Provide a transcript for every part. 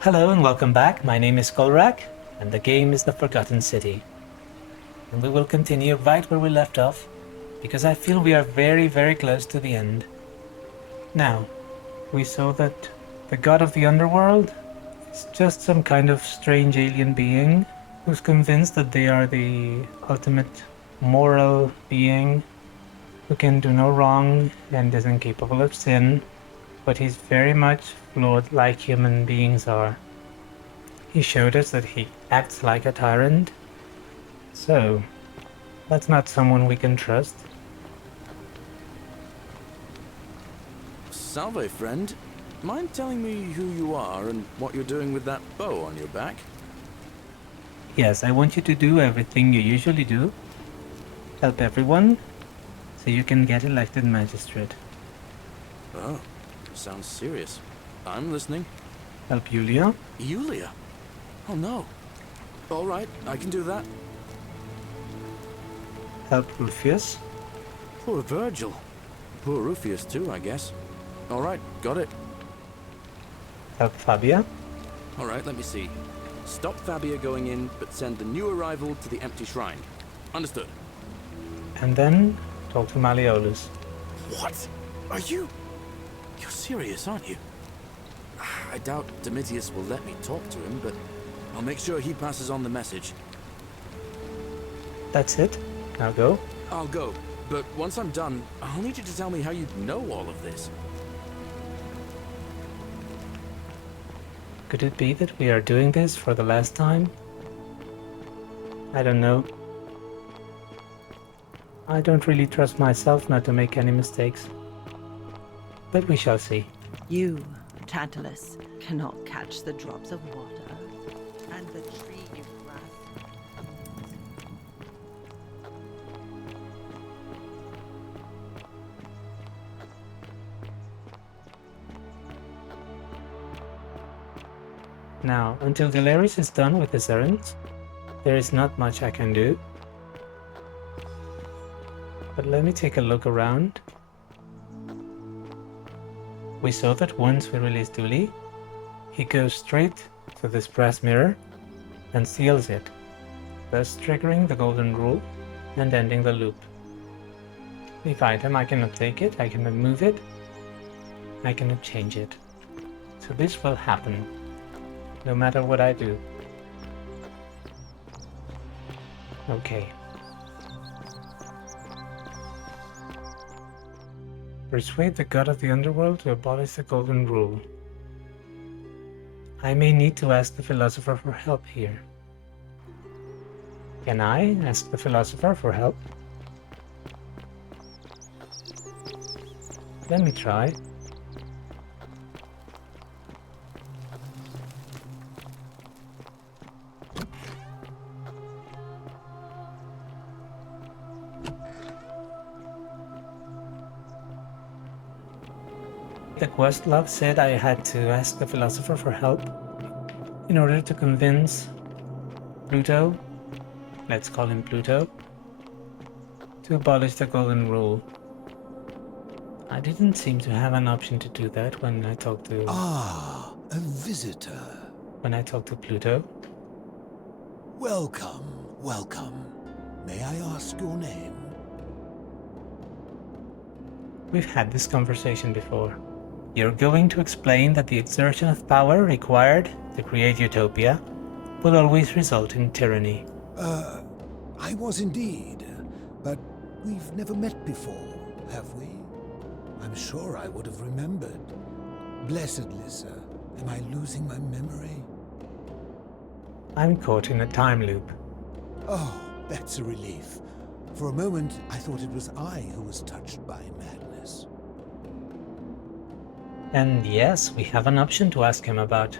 Hello and welcome back. My name is Kolrak, and the game is The Forgotten City. And we will continue right where we left off, because I feel we are very, very close to the end. Now, we saw that the god of the underworld is just some kind of strange alien being who's convinced that they are the ultimate moral being who can do no wrong and is incapable of sin, but he's very much flawed like human beings are. He showed us that he acts like a tyrant, so that's not someone we can trust. Salve, friend. Mind telling me who you are and what you're doing with that bow on your back? Yes, I want you to do everything you usually do. Help everyone, so you can get elected magistrate. Oh, sounds serious. I'm listening. Help Yulia. Yulia? Oh no. All right, I can do that. Help Rufius. Poor Virgil. Poor Rufius too, I guess. All right, got it. Help Fabia. All right, let me see. Stop Fabia going in, but send the new arrival to the empty shrine. Understood. And then talk to Malleolus. What? Are you... You're serious, aren't you? I doubt Domitius will let me talk to him, but I'll make sure he passes on the message. That's it. Now go. I'll go, but once I'm done, I'll need you to tell me how you know all of this. Could it be that we are doing this for the last time? I don't know. I don't really trust myself not to make any mistakes. But we shall see. You, Tantalus, cannot catch the drops of water, and the tree you grasp. Now, until Galerius is done with his errands, there is not much I can do. But let me take a look around. We saw that once we release Dooley, he goes straight to this brass mirror and seals it, thus triggering the golden rule and ending the loop. Leave item, I cannot take it, I cannot move it, I cannot change it. So this will happen, no matter what I do. Okay. Persuade the god of the underworld to abolish the golden rule. I may need to ask the philosopher for help here. Can I ask the philosopher for help? Let me try. The questlove said I had to ask the philosopher for help in order to convince Pluto, let's call him Pluto, to abolish the golden rule. I didn't seem to have an option to do that when I talked to A visitor. Pluto. Welcome, welcome. May I ask your name? We've had this conversation before. You're going to explain that the exertion of power required to create utopia will always result in tyranny. I was indeed, but we've never met before, have we? I'm sure I would have remembered. Blessed Lissa, am I losing my memory? I'm caught in a time loop. Oh, that's a relief. For a moment, I thought it was I who was touched by madness. And yes, we have an option to ask him about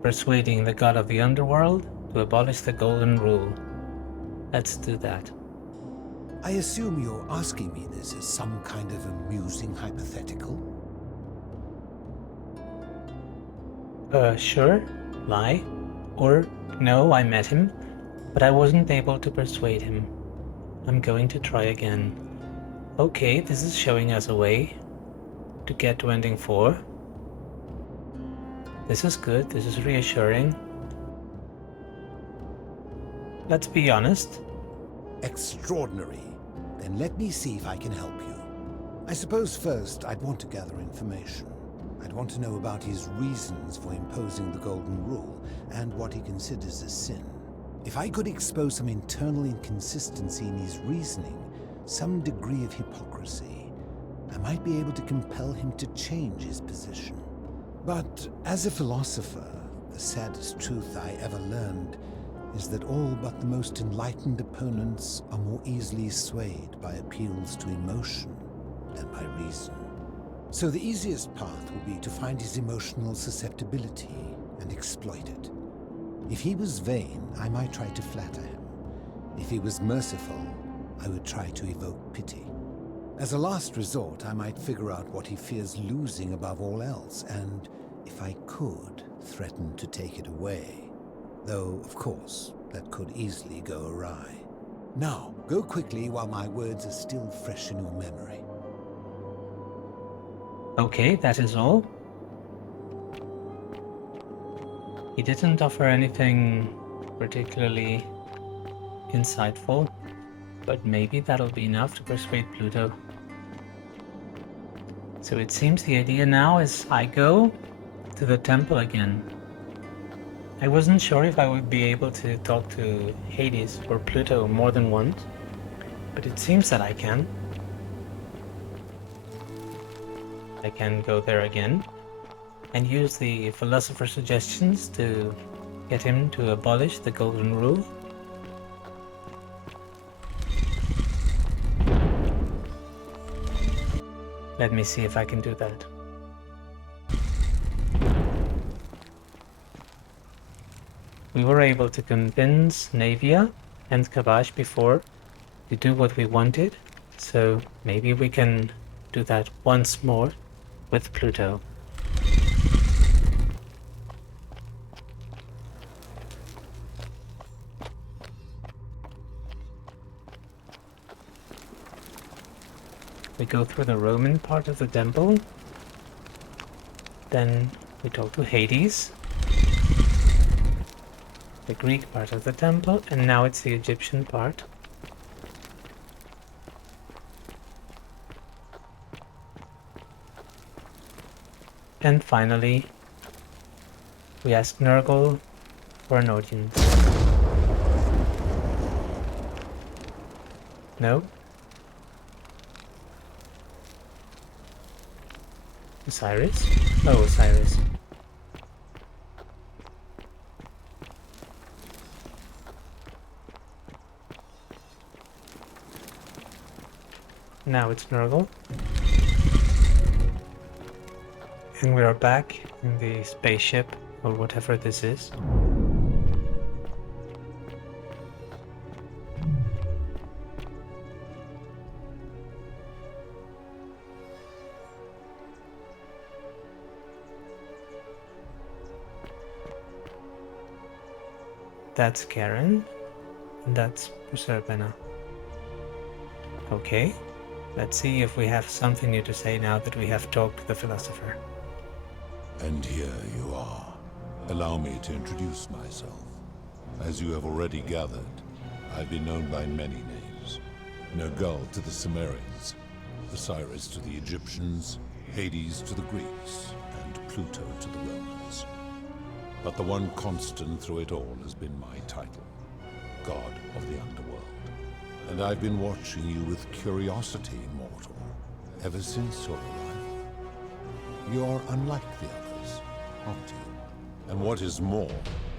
persuading the god of the underworld to abolish the golden rule. Let's do that. I assume you're asking me this as some kind of amusing hypothetical? Sure. Lie. Or, no, I met him, but I wasn't able to persuade him. I'm going to try again. Okay, this is showing us a way to get to ending 4. This is good, this is reassuring. Let's be honest. Extraordinary. Then let me see if I can help you. I suppose first I'd want to gather information. I'd want to know about his reasons for imposing the Golden Rule and what he considers a sin. If I could expose some internal inconsistency in his reasoning, some degree of hypocrisy, I might be able to compel him to change his position. But as a philosopher, the saddest truth I ever learned is that all but the most enlightened opponents are more easily swayed by appeals to emotion than by reason. So the easiest path would be to find his emotional susceptibility and exploit it. If he was vain, I might try to flatter him. If he was merciful, I would try to evoke pity. As a last resort, I might figure out what he fears losing above all else, and, if I could, threaten to take it away. Though, of course, that could easily go awry. Now, go quickly while my words are still fresh in your memory. Okay, that is all. He didn't offer anything particularly insightful, but maybe that'll be enough to persuade Pluto. So it seems the idea now is I go to the temple again. I wasn't sure if I would be able to talk to Hades or Pluto more than once, but it seems that I can. I can go there again and use the philosopher's suggestions to get him to abolish the Golden Rule. Let me see if I can do that. We were able to convince Navia and Kavash before to do what we wanted, so maybe we can do that once more with Pluto. We go through the Roman part of the temple, then we talk to Hades, the Greek part of the temple, and now it's the Egyptian part. And finally, we ask Nurgle for an audience. No? Osiris? Oh, Osiris. Now it's Nurgle. And we are back in the spaceship, or whatever this is. That's Charon, and that's Proserpina. Okay, let's see if we have something new to say now that we have talked to the philosopher. And here you are. Allow me to introduce myself. As you have already gathered, I've been known by many names. Nergal to the Sumerians, Osiris to the Egyptians, Hades to the Greeks, and Pluto to the Romans. But the one constant through it all has been my title, God of the Underworld. And I've been watching you with curiosity, mortal, ever since your arrival. You're unlike the others, aren't you? And what is more,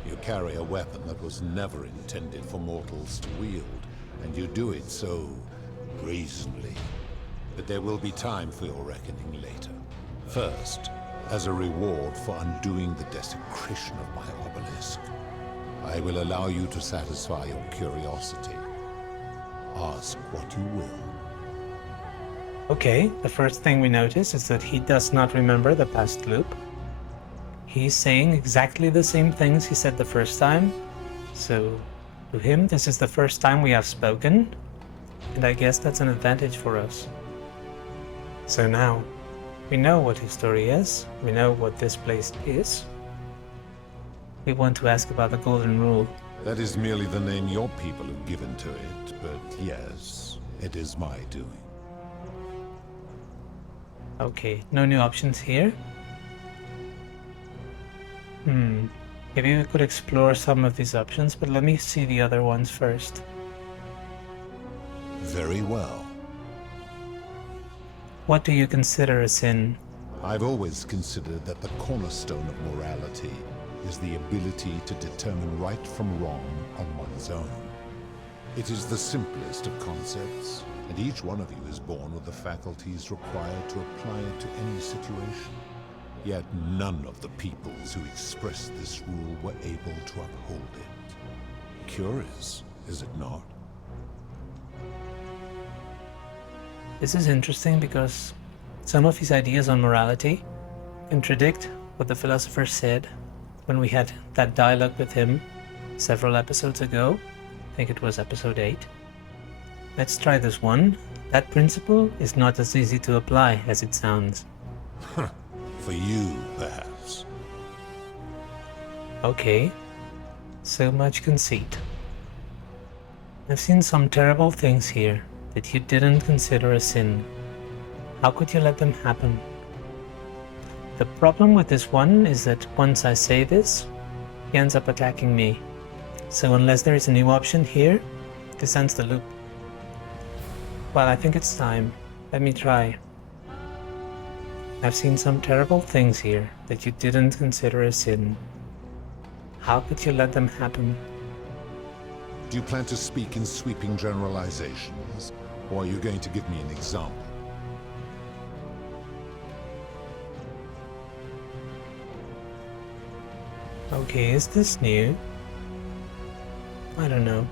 you carry a weapon that was never intended for mortals to wield, and you do it so brazenly. But there will be time for your reckoning later. First, as a reward for undoing the desecration of my obelisk, I will allow you to satisfy your curiosity. Ask what you will. Okay, the first thing we notice is that he does not remember the past loop. He's saying exactly the same things he said the first time. So, to him, this is the first time we have spoken, and I guess that's an advantage for us. So now, we know what his story is, we know what this place is, we want to ask about the Golden Rule. That is merely the name your people have given to it, but yes, it is my doing. Okay, no new options here. Maybe we could explore some of these options, but let me see the other ones first. Very well. What do you consider a sin? I've always considered that the cornerstone of morality is the ability to determine right from wrong on one's own. It is the simplest of concepts, and each one of you is born with the faculties required to apply it to any situation. Yet none of the peoples who expressed this rule were able to uphold it. Curious, is it not? This is interesting because some of his ideas on morality contradict what the philosopher said when we had that dialogue with him several episodes ago. I think it was episode 8. Let's try this one. That principle is not as easy to apply as it sounds. For you, perhaps. Okay, so much conceit. I've seen some terrible things here that you didn't consider a sin. How could you let them happen? The problem with this one is that once I say this, he ends up attacking me. So unless there is a new option here, this ends the loop. Well, I think it's time. Let me try. I've seen some terrible things here that you didn't consider a sin. How could you let them happen? Do you plan to speak in sweeping generalizations, or are you going to give me an example? Okay, is this new? I don't know.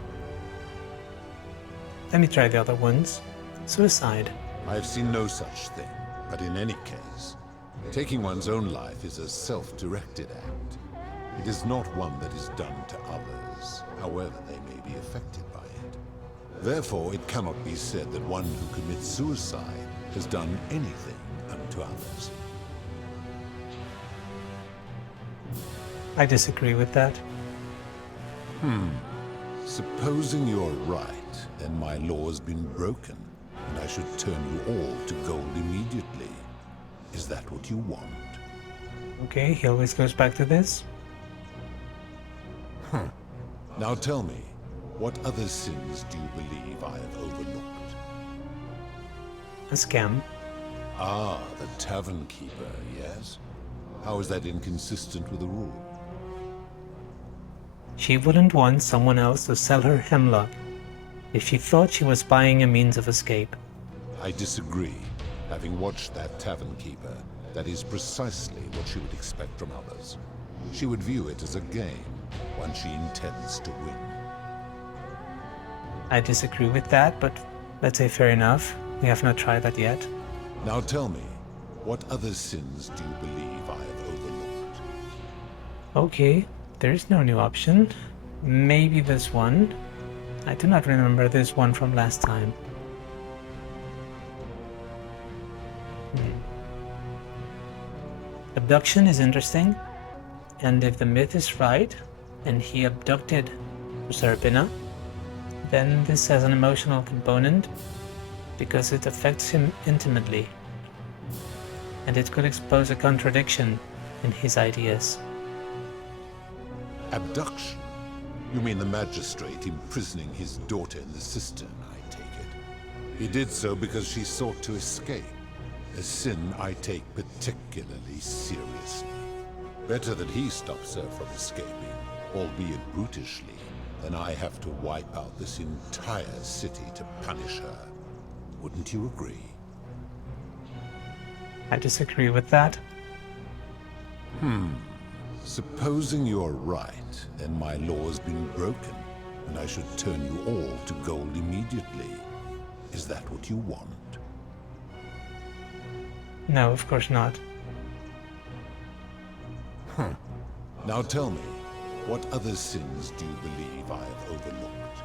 Let me try the other ones. Suicide. I have seen no such thing, but in any case, taking one's own life is a self-directed act. It is not one that is done to others, however they may be affected by it. Therefore, it cannot be said that one who commits suicide has done anything unto others. I disagree with that. Supposing you're right, then my law has been broken, and I should turn you all to gold immediately. Is that what you want? Okay, he always goes back to this. Now tell me, what other sins do you believe I have overlooked? A scam. Ah, the tavern keeper, yes? How is that inconsistent with the rule? She wouldn't want someone else to sell her hemlock if she thought she was buying a means of escape. I disagree. Having watched that tavern keeper, that is precisely what she would expect from others. She would view it as a game, one she intends to win. I disagree with that, but let's say fair enough. We have not tried that yet. Now tell me, what other sins do you believe I have overlooked? Okay, there is no new option. Maybe this one. I do not remember this one from last time. Abduction is interesting, and if the myth is right, and he abducted Proserpina, then this has an emotional component because it affects him intimately, and it could expose a contradiction in his ideas. Abduction? You mean the magistrate imprisoning his daughter in the cistern, I take it. He did so because she sought to escape, a sin I take particularly seriously. Better that he stops her from escaping, albeit brutishly, than I have to wipe out this entire city to punish her. Wouldn't you agree? I disagree with that. Supposing you're right, then my law has been broken, and I should turn you all to gold immediately. Is that what you want? No, of course not. Now tell me, what other sins do you believe I have overlooked?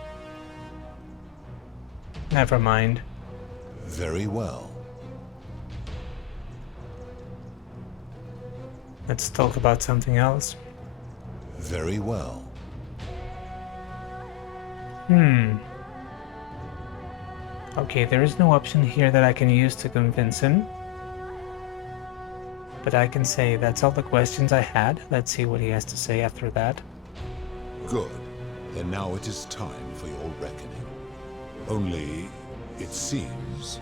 Never mind. Very well. Let's talk about something else. Very well. Okay, there is no option here that I can use to convince him. But I can say that's all the questions I had. Let's see what he has to say after that. Good. Then now it is time for your reckoning. Only, it seems,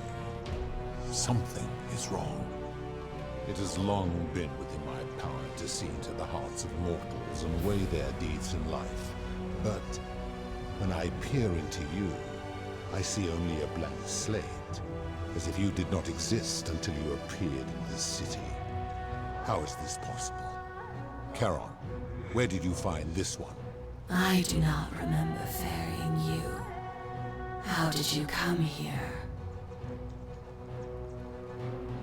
something is wrong. It has long been within my power to see into the hearts of mortals and weigh their deeds in life. But when I peer into you, I see only a blank slate, as if you did not exist until you appeared in this city. How is this possible? Charon, where did you find this one? I do not remember ferrying you. How did you come here?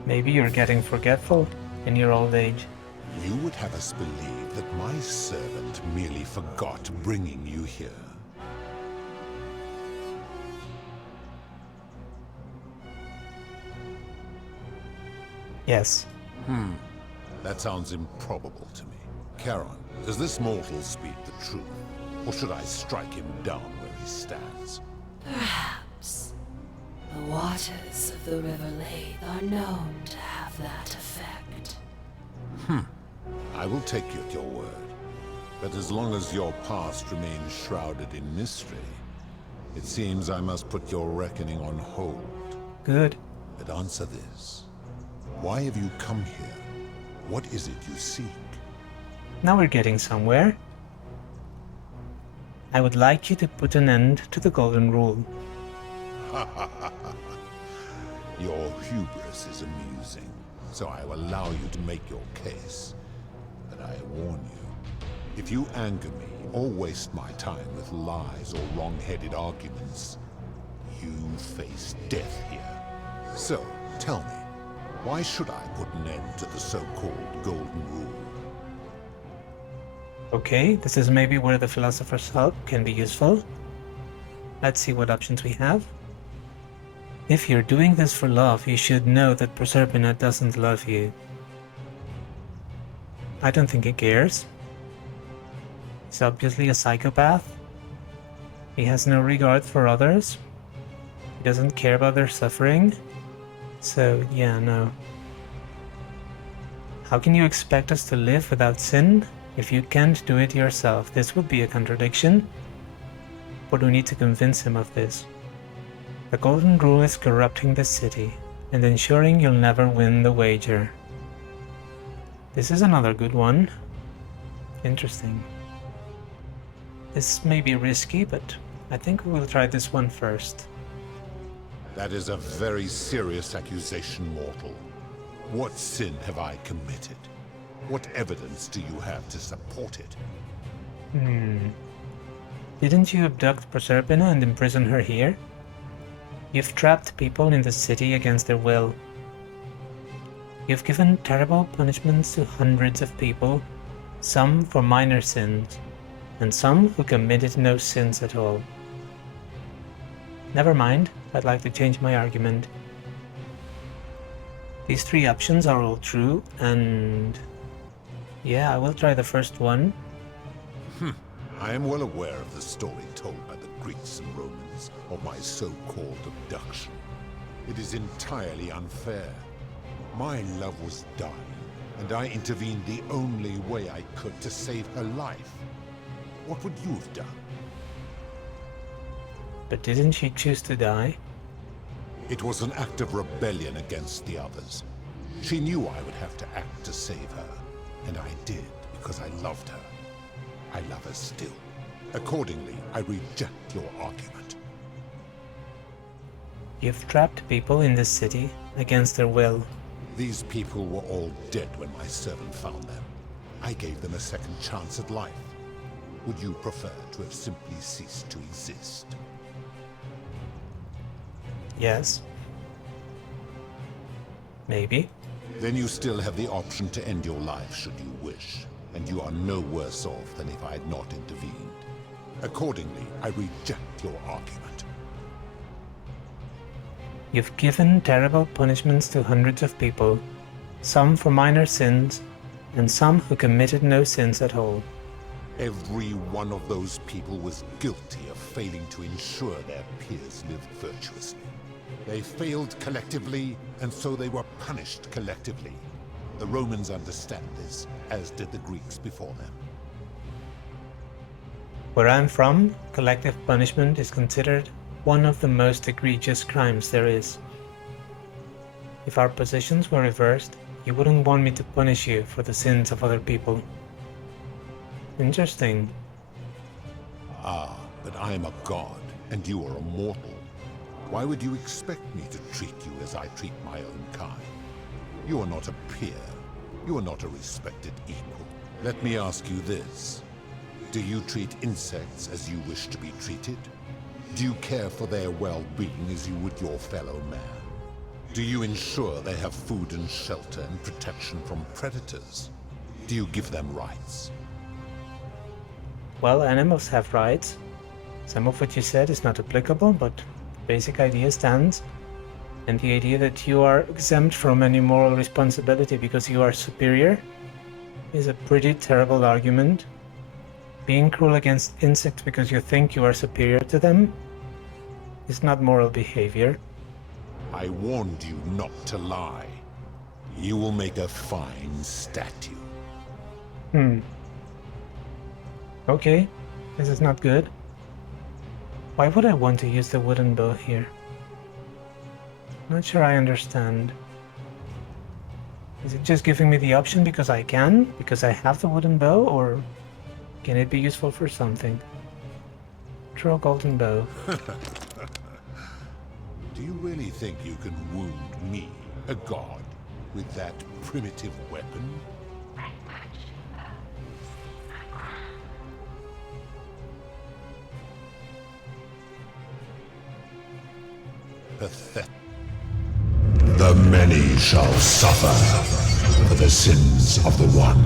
Maybe you're getting forgetful in your old age. You would have us believe that my servant merely forgot bringing you here. Yes. That sounds improbable to me. Charon, does this mortal speak the truth? Or should I strike him down where he stands? Perhaps. The waters of the River Lathe are known to have that effect. I will take you at your word. But as long as your past remains shrouded in mystery, it seems I must put your reckoning on hold. Good. But answer this. Why have you come here? What is it you seek? Now we're getting somewhere. I would like you to put an end to the Golden Rule. Your hubris is amusing, so I will allow you to make your case. But I warn you, if you anger me or waste my time with lies or wrong-headed arguments, you face death here. So, tell me, why should I put an end to the so-called Golden Rule? Okay, this is maybe where the philosopher's help can be useful. Let's see what options we have. If you're doing this for love, you should know that Proserpina doesn't love you. I don't think he cares. He's obviously a psychopath. He has no regard for others. He doesn't care about their suffering. So, yeah, no. How can you expect us to live without sin if you can't do it yourself? This would be a contradiction. But we need to convince him of this. The Golden Rule is corrupting the city and ensuring you'll never win the wager. This is another good one. Interesting. This may be risky, but I think we'll try this one first. That is a very serious accusation, mortal. What sin have I committed? What evidence do you have to support it? Didn't you abduct Proserpina and imprison her here? You've trapped people in the city against their will. You've given terrible punishments to hundreds of people, some for minor sins, and some who committed no sins at all. Never mind, I'd like to change my argument. These three options are all true, and yeah, I will try the first one. I am well aware of the story told by the Greeks and Romans of my so-called abduction. It is entirely unfair. My love was dying, and I intervened the only way I could to save her life. What would you have done? But didn't she choose to die? It was an act of rebellion against the others. She knew I would have to act to save her, and I did because I loved her. I love her still. Accordingly, I reject your argument. You've trapped people in this city against their will. These people were all dead when my servant found them. I gave them a second chance at life. Would you prefer to have simply ceased to exist? Yes. Maybe. Then you still have the option to end your life should you wish, and you are no worse off than if I had not intervened. Accordingly, I reject your argument. You've given terrible punishments to hundreds of people, some for minor sins, and some who committed no sins at all. Every one of those people was guilty of failing to ensure their peers lived virtuously. They failed collectively, and so they were punished collectively. The Romans understand this, as did the Greeks before them. Where I'm from, collective punishment is considered one of the most egregious crimes there is. If our positions were reversed, you wouldn't want me to punish you for the sins of other people. Interesting. Ah, but I am a god, and you are a mortal. Why would you expect me to treat you as I treat my own kind? You are not a peer. You are not a respected equal. Let me ask you this. Do you treat insects as you wish to be treated? Do you care for their well-being as you would your fellow man? Do you ensure they have food and shelter and protection from predators? Do you give them rights? Well, animals have rights. Some of what you said is not applicable, but the basic idea stands. And the idea that you are exempt from any moral responsibility because you are superior is a pretty terrible argument. Being cruel against insects because you think you are superior to them is not moral behavior. I warned you not to lie. You will make a fine statue. Okay, this is not good. Why would I want to use the wooden bow here? Not sure I understand. Is it just giving me the option because I can? Because I have the wooden bow? Or can it be useful for something? Draw a golden bow. Do you really think you can wound me, a god, with that primitive weapon? Pathetic. The many shall suffer for the sins of the one.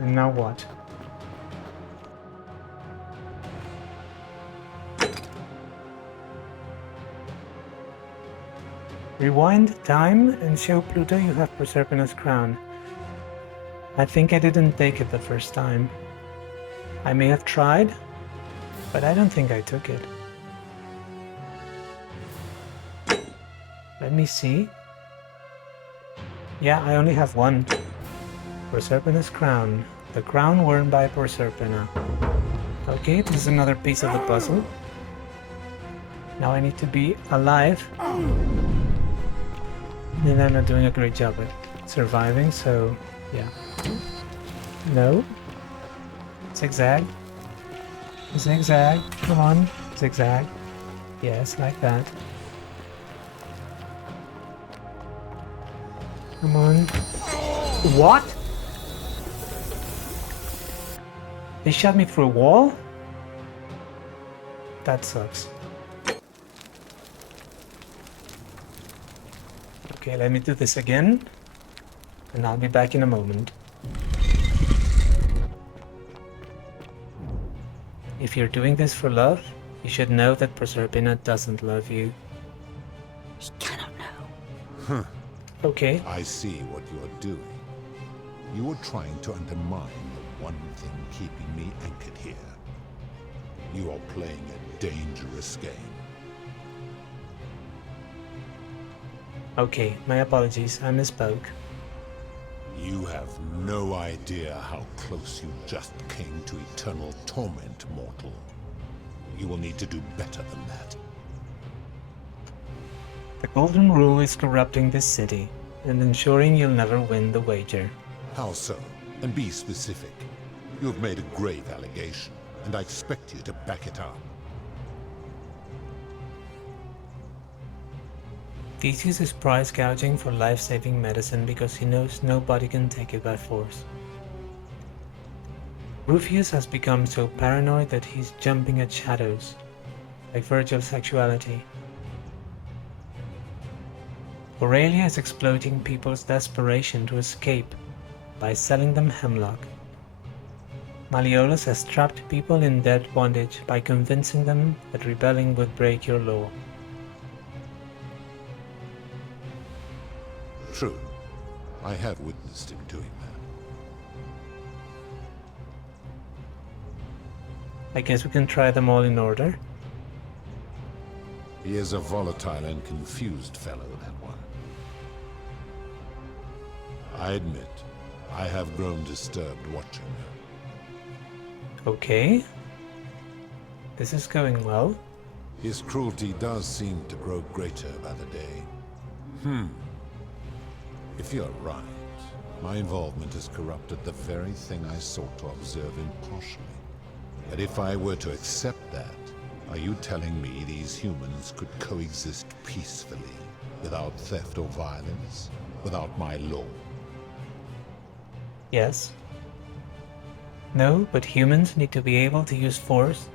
And now what? Rewind time and show Pluto you have Proserpina's crown. I think I didn't take it the first time. I may have tried, but I don't think I took it. Let me see. Yeah, I only have one. Proserpina's crown. The crown worn by Proserpina. Okay, this is another piece of the puzzle. Now I need to be alive. And I'm not doing a great job at surviving, so yeah. No. Zigzag. Zigzag. Come on. Zigzag. Yes, like that. Come on. What? They shot me through a wall? That sucks. Okay, let me do this again, and I'll be back in a moment. If you're doing this for love, you should know that Proserpina doesn't love you. She cannot know. Huh. Okay, I see what you're doing. You are trying to undermine the one thing keeping me anchored here. You are playing a dangerous game. okay, my apologies, I misspoke. You have no idea how close you just came to eternal torment, mortal. You will need to do better than that. The Golden Rule is corrupting this city, and ensuring you'll never win the wager. How so? And be specific. You have made a grave allegation, and I expect you to back it up. Theseus is price gouging for life-saving medicine because he knows nobody can take it by force. Rufus has become so paranoid that he's jumping at shadows, like Virgil's sexuality. Aurelia is exploiting people's desperation to escape by selling them hemlock. Malleolus has trapped people in dead bondage by convincing them that rebelling would break your law. True. I have witnessed him doing that. I guess we can try them all in order. He is a volatile and confused fellow, that one. I admit, I have grown disturbed watching her. Okay. This is going well. His cruelty does seem to grow greater by the day. If you're right, my involvement has corrupted the very thing I sought to observe impartially. But if I were to accept that, are you telling me these humans could coexist peacefully, without theft or violence, without my law? Yes. No, but humans need to be able to use force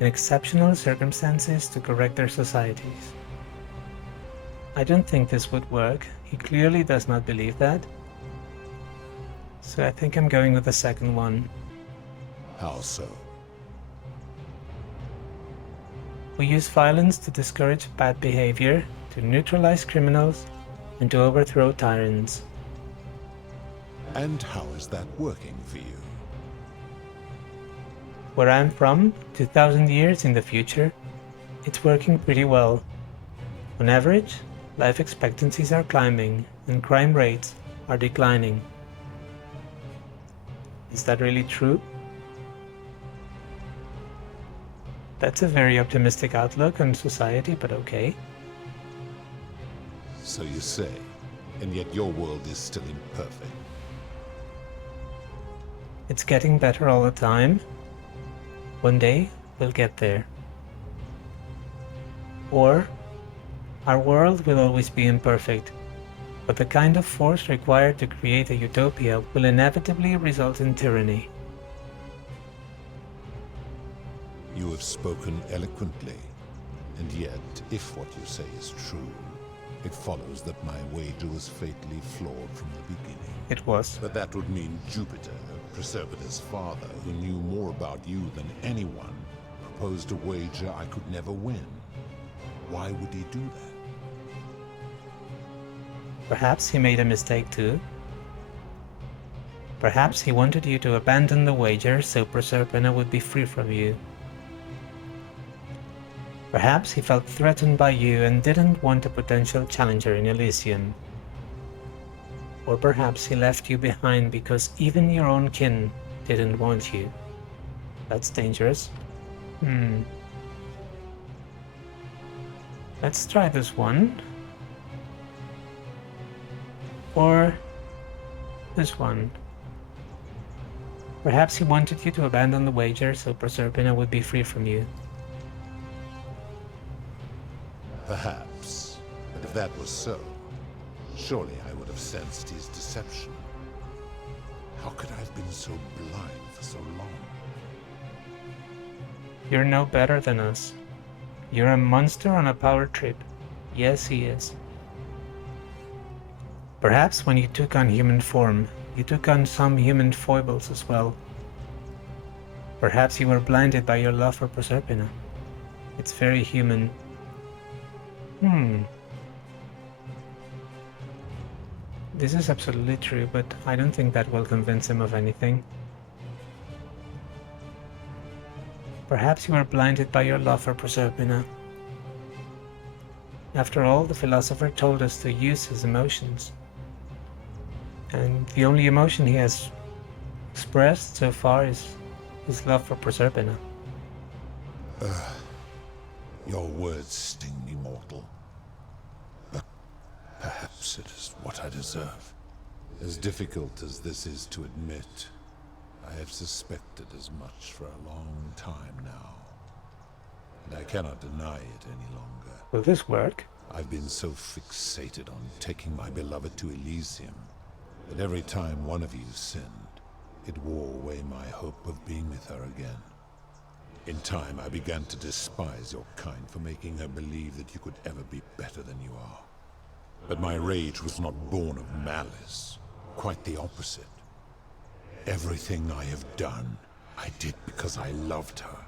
in exceptional circumstances to correct their societies. I don't think this would work. He clearly does not believe that. So I think I'm going with the second one. How so? We use violence to discourage bad behavior, to neutralize criminals, and to overthrow tyrants. And how is that working for you? Where I'm from, 2,000 years in the future, it's working pretty well. On average, life expectancies are climbing and crime rates are declining. Is that really true? That's a very optimistic outlook on society, but okay. So you say, and yet your world is still imperfect. It's getting better all the time. One day, we'll get there. Or, our world will always be imperfect, but the kind of force required to create a utopia will inevitably result in tyranny. You have spoken eloquently, and yet, if what you say is true, it follows that my wager was fatally flawed from the beginning. It was. But that would mean Jupiter, Proserpina's father, who knew more about you than anyone, proposed a wager I could never win. Why would he do that? Perhaps he made a mistake too. Perhaps he wanted you to abandon the wager so Proserpina would be free from you. Perhaps he felt threatened by you and didn't want a potential challenger in Elysium. Or perhaps he left you behind because even your own kin didn't want you. That's dangerous. Let's try this one. Or this one. Perhaps he wanted you to abandon the wager so Proserpina would be free from you. Perhaps. But if that was so, surely I would have sensed his deception. How could I have been so blind for so long? You're no better than us. You're a monster on a power trip. Yes, he is. Perhaps when you took on human form, you took on some human foibles as well. Perhaps you were blinded by your love for Proserpina. It's very human. This is absolutely true, but I don't think that will convince him of anything. Perhaps you were blinded by your love for Proserpina. After all, the philosopher told us to use his emotions. And the only emotion he has expressed so far is his love for Proserpina. Your words sting me, mortal. But perhaps it is what I deserve. As difficult as this is to admit, I have suspected as much for a long time now. And I cannot deny it any longer. Will this work? I've been so fixated on taking my beloved to Elysium that every time one of you sinned, it wore away my hope of being with her again. In time, I began to despise your kind for making her believe that you could ever be better than you are. But my rage was not born of malice. Quite the opposite. Everything I have done, I did because I loved her.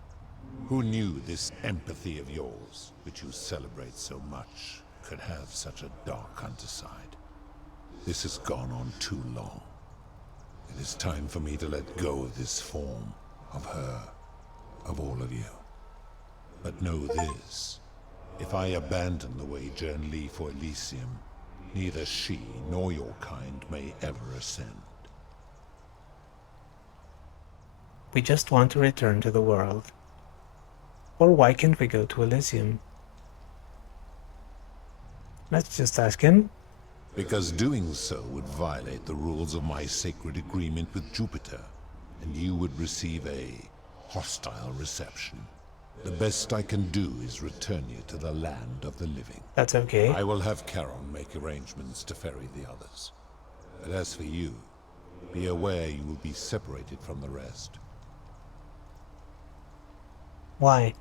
Who knew this empathy of yours, which you celebrate so much, could have such a dark underside? This has gone on too long. It is time for me to let go of this form, of her, of all of you. But know this. If I abandon the wager and leave for Elysium, neither she nor your kind may ever ascend. We just want to return to the world. Or why can't we go to Elysium? Let's just ask him. Because doing so would violate the rules of my sacred agreement with Jupiter, and you would receive a hostile reception. The best I can do is return you to the land of the living. That's okay. I will have Charon make arrangements to ferry the others. But as for you, be aware you will be separated from the rest. Why?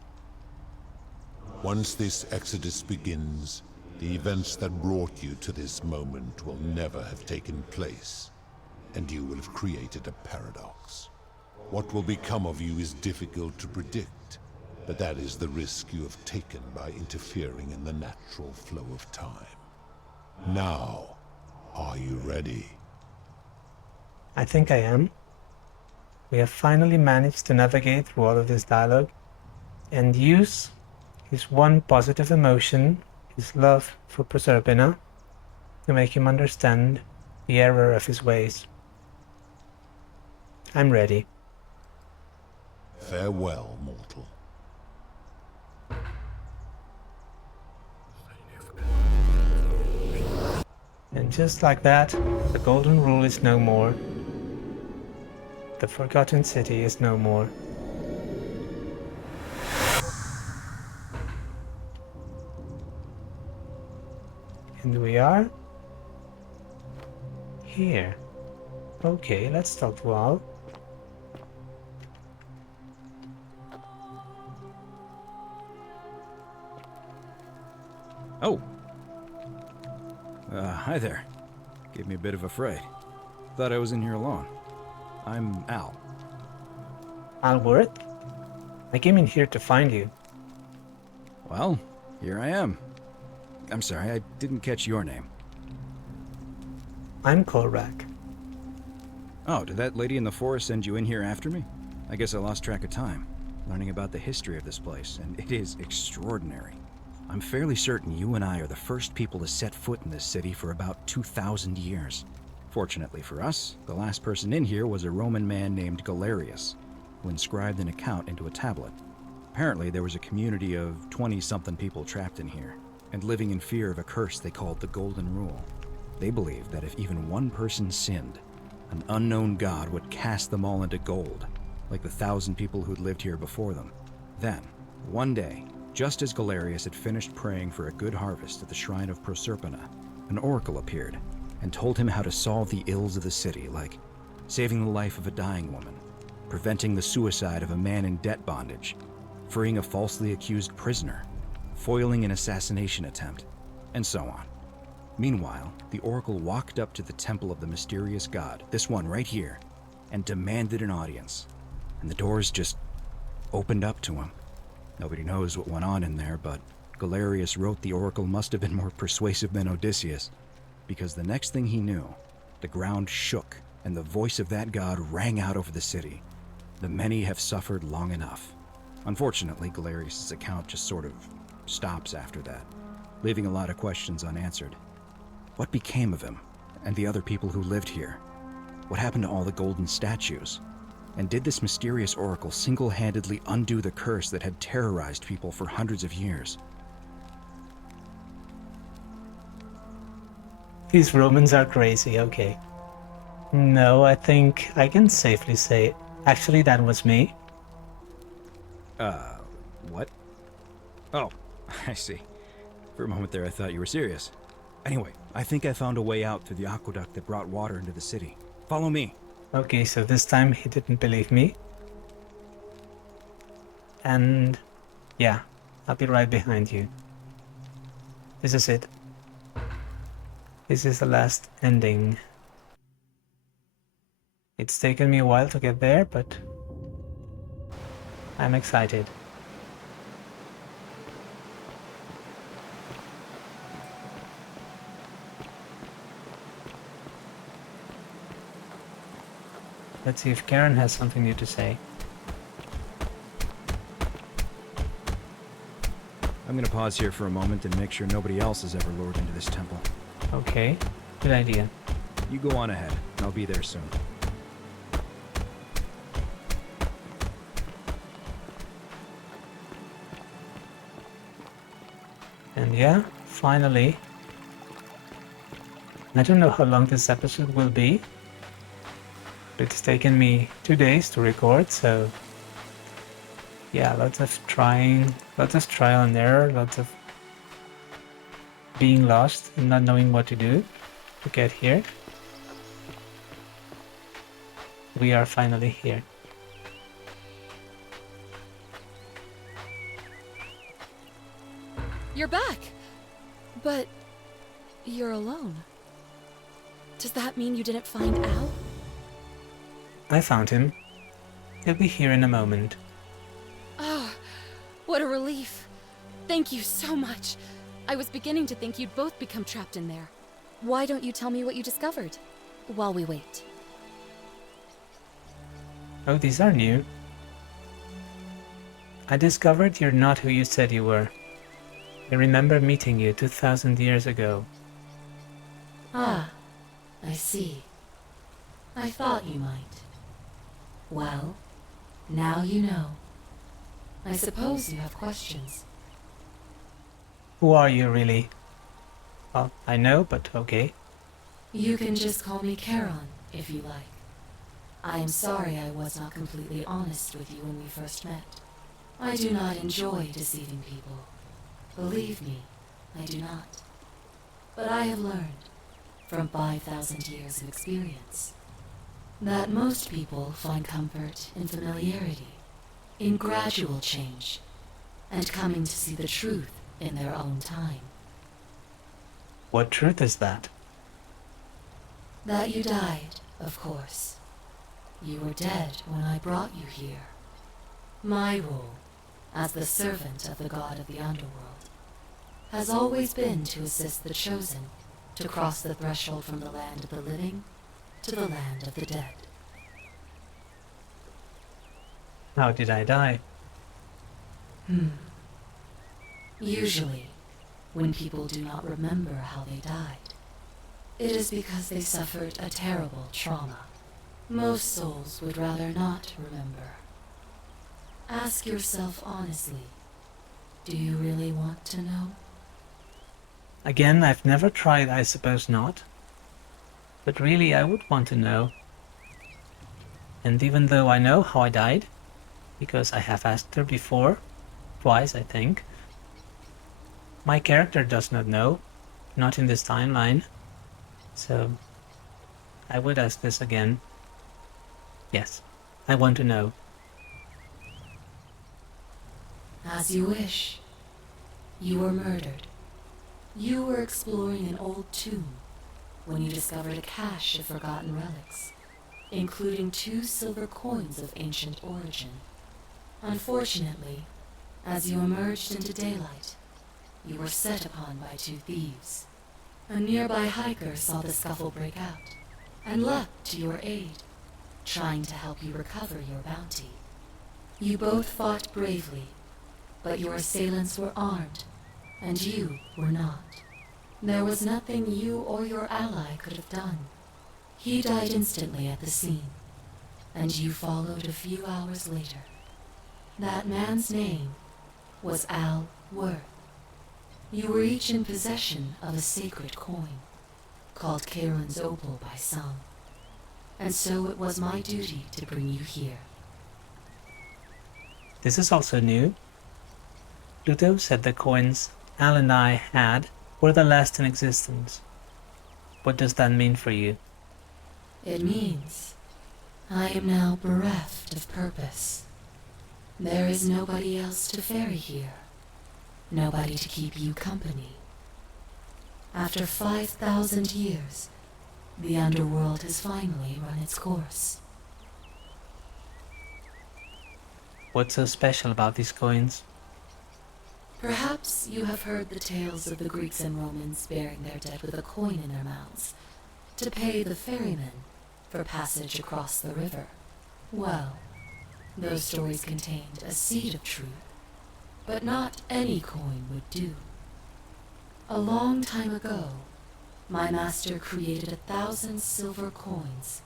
Once this exodus begins, the events that brought you to this moment will never have taken place, and you will have created a paradox. What will become of you is difficult to predict, but that is the risk you have taken by interfering in the natural flow of time. Now, are you ready? I think I am. We have finally managed to navigate through all of this dialogue and use his one positive emotion, his love for Proserpina, to make him understand the error of his ways. I'm ready. Farewell, mortal. And just like that, the Golden Rule is no more. The Forgotten City is no more. And we are here. Okay, let's talk to Al. Oh. Hi there. Gave me a bit of a fright. Thought I was in here alone. I'm Al. Alworth? I came in here to find you. Well, here I am. I'm sorry, I didn't catch your name. I'm Kolrak. Oh, did that lady in the forest send you in here after me? I guess I lost track of time, learning about the history of this place, and it is extraordinary. I'm fairly certain you and I are the first people to set foot in this city for about 2,000 years. Fortunately for us, the last person in here was a Roman man named Galerius, who inscribed an account into a tablet. Apparently, there was a community of 20-something people trapped in here, and living in fear of a curse they called the Golden Rule. They believed that if even one person sinned, an unknown god would cast them all into gold, like the 1,000 people who'd lived here before them. Then, one day, just as Galerius had finished praying for a good harvest at the shrine of Proserpina, an oracle appeared and told him how to solve the ills of the city, like saving the life of a dying woman, preventing the suicide of a man in debt bondage, freeing a falsely accused prisoner, foiling an assassination attempt, and so on. Meanwhile, the oracle walked up to the temple of the mysterious god, this one right here, and demanded an audience. And the doors just opened up to him. Nobody knows what went on in there, but Galerius wrote the oracle must have been more persuasive than Odysseus, because the next thing he knew, the ground shook and the voice of that god rang out over the city. The many have suffered long enough. Unfortunately, Galerius' account just sort of stops after that, leaving a lot of questions unanswered. What became of him and the other people who lived here? What happened to all the golden statues? And did this mysterious oracle single-handedly undo the curse that had terrorized people for hundreds of years? These Romans are crazy, okay. No, I think I can safely say, actually that was me. What? Oh, I see. For a moment there I thought you were serious. Anyway, I think I found a way out through the aqueduct that brought water into the city. Follow me. Okay, so this time he didn't believe me. And yeah, I'll be right behind you. This is it. This is the last ending. It's taken me a while to get there, but I'm excited. Let's see if Charon has something new to say. I'm gonna pause here for a moment and make sure nobody else has ever lured into this temple. Okay, good idea. You go on ahead. I'll be there soon. And yeah, finally. I don't know how long this episode will be. It's taken me 2 days to record, so yeah, lots of trial and error, lots of being lost and not knowing what to do to get here. We are finally here. You're back! But you're alone. Does that mean you didn't find Al? I found him. He'll be here in a moment. Oh, what a relief. Thank you so much. I was beginning to think you'd both become trapped in there. Why don't you tell me what you discovered while we wait? Oh, these are new. I discovered you're not who you said you were. I remember meeting you 2,000 years ago. Ah, I see. I thought you might. Well, now you know. I suppose you have questions. Who are you, really? Well, I know, but okay. You can just call me Charon, if you like. I am sorry I was not completely honest with you when we first met. I do not enjoy deceiving people. Believe me, I do not. But I have learned, from 5,000 years of experience, that most people find comfort in familiarity, in gradual change, and coming to see the truth in their own time. What truth is that? That you died, of course. You were dead when I brought you here. My role, as the servant of the god of the underworld, has always been to assist the chosen to cross the threshold from the land of the living to the land of the dead. How did I die? Usually, when people do not remember how they died, it is because they suffered a terrible trauma. Most souls would rather not remember. Ask yourself honestly, do you really want to know? Again, I've never tried, I suppose not. But really, I would want to know. And even though I know how I died, because I have asked her before, twice I think, my character does not know, not in this timeline. So, I would ask this again. Yes, I want to know. As you wish. You were murdered. You were exploring an old tomb when you discovered a cache of forgotten relics, including 2 silver coins of ancient origin. Unfortunately, as you emerged into daylight, you were set upon by 2 thieves. A nearby hiker saw the scuffle break out and leapt to your aid, trying to help you recover your bounty. You both fought bravely, but your assailants were armed, and you were not. There was nothing you or your ally could have done. He died instantly at the scene, and you followed a few hours later. That man's name was Al Worth. You were each in possession of a sacred coin, called Charon's opal by some, and so it was my duty to bring you here. This is also new. Pluto said the coins Al and I had were the last in existence. What does that mean for you? It means I am now bereft of purpose. There is nobody else to ferry here. Nobody to keep you company. After 5,000 years, the underworld has finally run its course. What's so special about these coins? Perhaps you have heard the tales of the Greeks and Romans burying their dead with a coin in their mouths to pay the ferryman for passage across the river. Well, those stories contained a seed of truth, but not any coin would do. A long time ago, my master created 1,000 silver coins